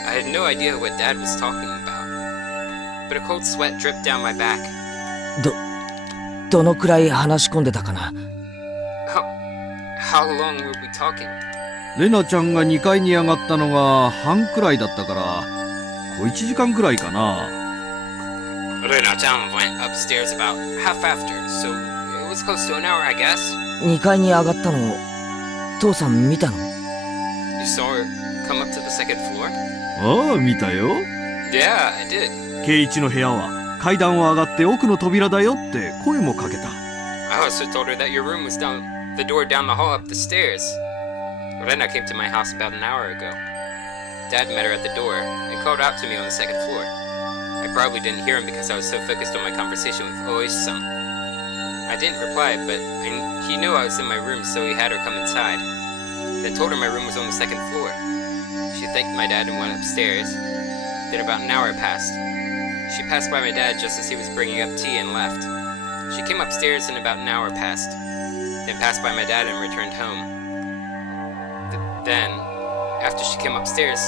I had no idea what Dad was talking about, but a cold sweat dripped down my back. どのくらい話し込んでたかな How long were we talking? レナちゃんが2階に上がったのが半くらいだったから小1時間くらいかな Rena-chan went upstairs about half after, so it was close to an hour, I guess. 2階に上がったの父さん見たの You saw her come up to the second floor? ああ見たよ Yeah, I did. ケイイチの部屋は階段を上がって奥の扉だよって声もかけた I also told her that your room was down the door down the hall up the stairs. Rena came to my house about an hour ago. Dad met her at the door and called out to me on the second floor. I probably didn't hear him because I was so focused on my conversation with Oishi-san. I didn't reply, but he knew I was in my room, so he had her come inside. Then told her my room was on the second floor. She thanked my dad and went upstairs. Then about an hour passed. She passed by my dad just as he was bringing up tea and left. She came upstairs and about an hour passed. Then passed by my dad and returned home. Then, after she came upstairs,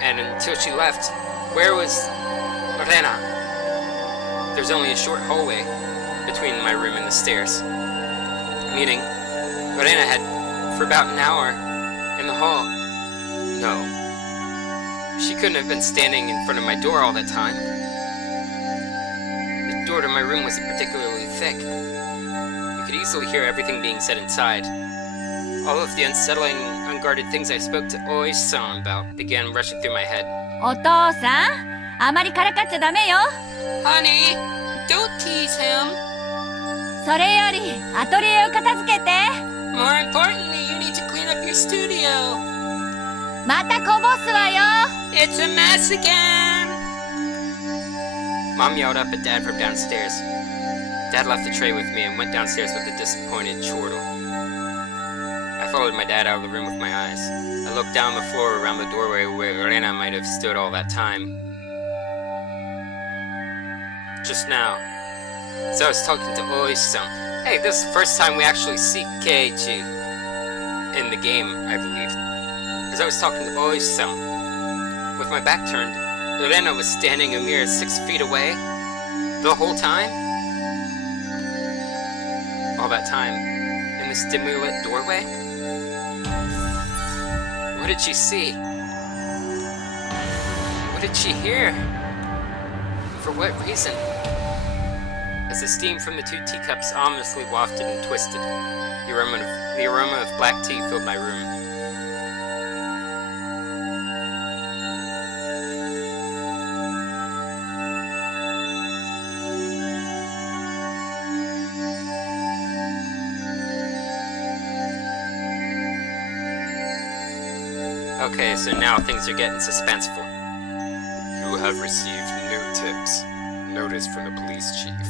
and until she left, where was Rena? There's only a short hallway between my room and the stairs. Meaning, Rena had, for about an hour, in the hall. No. She couldn't have been standing in front of my door all that time. The door to my room wasn't particularly thick. You could easily hear everything being said inside. All of the unsettling, unguarded things I spoke to Oishi-san about began rushing through my head. お父さんあまりからかっちゃダメよ Honey, don't tease him. それよりアトリエを片付けて More importantly, you need to clean up your studio. またこぼすわよ It's a mess again. Mom yelled up at Dad from downstairs. Dad left the tray with me and went downstairs with a disappointed chortle. I followed my dad out of the room with my eyes. I looked down the floor around the doorway where Rena might have stood all that time. Just now. So I was talking to Oishi-san. Hey, this is the first time we actually see Keiichi. In the game, I believe. As I was talking to Oishi-san, with my back turned, Rena was standing a mere 6 feet away. The whole time? All that time, in this dimly lit doorway? What did she see? What did she hear? For what reason? As the steam from the 2 teacups ominously wafted and twisted, the aroma of black tea filled my room. Okay, so now things are getting suspenseful. You have received new tips. Notice from the police chief.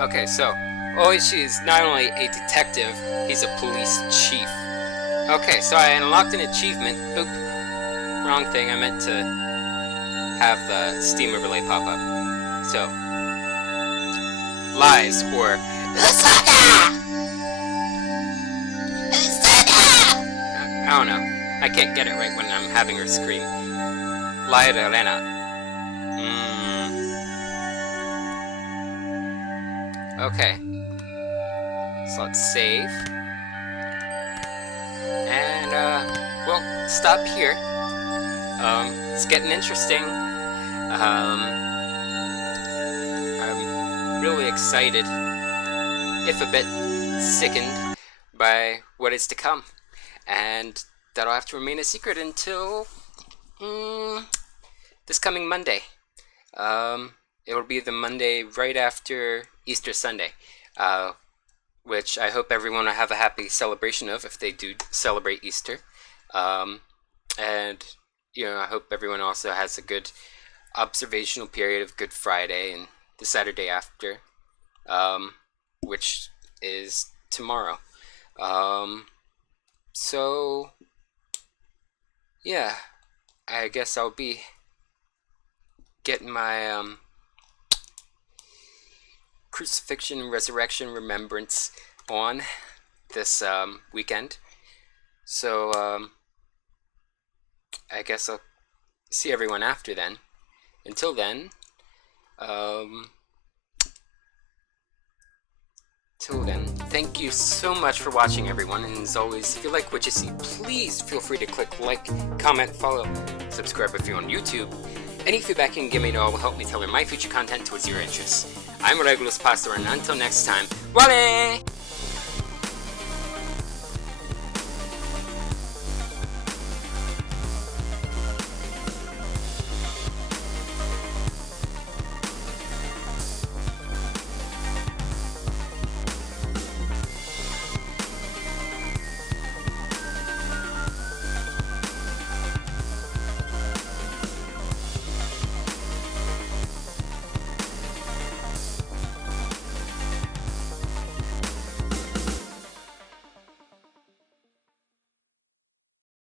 Okay, so Oishi is not only a detective, he's a police chief. Okay, so I unlocked an achievement. Oop. Wrong thing, I meant to have the Steam overlay pop up. So, lies or I don't know. I can't get it right when I'm having her scream. Lie to Elena. Okay. So let's save. And, we'll stop here. It's getting interesting. I'm really excited, if a bit sickened, by what is to come. And that'll have to remain a secret until this coming Monday. It'll be the Monday right after Easter Sunday, which I hope everyone will have a happy celebration of if they do celebrate Easter. And, you know, I hope everyone also has a good observational period of Good Friday and the Saturday after, which is tomorrow. So, yeah, I guess I'll be getting my crucifixion, resurrection, remembrance on this weekend. So, I guess I'll see everyone after then. Until then, thank you so much for watching, everyone. And as always, if you like what you see, please feel free to click like, comment, follow, subscribe if you're on YouTube. Any feedback you can give me at all will help me tailor my future content towards your interests. I'm Regulus Pastor, and until next time, Wale!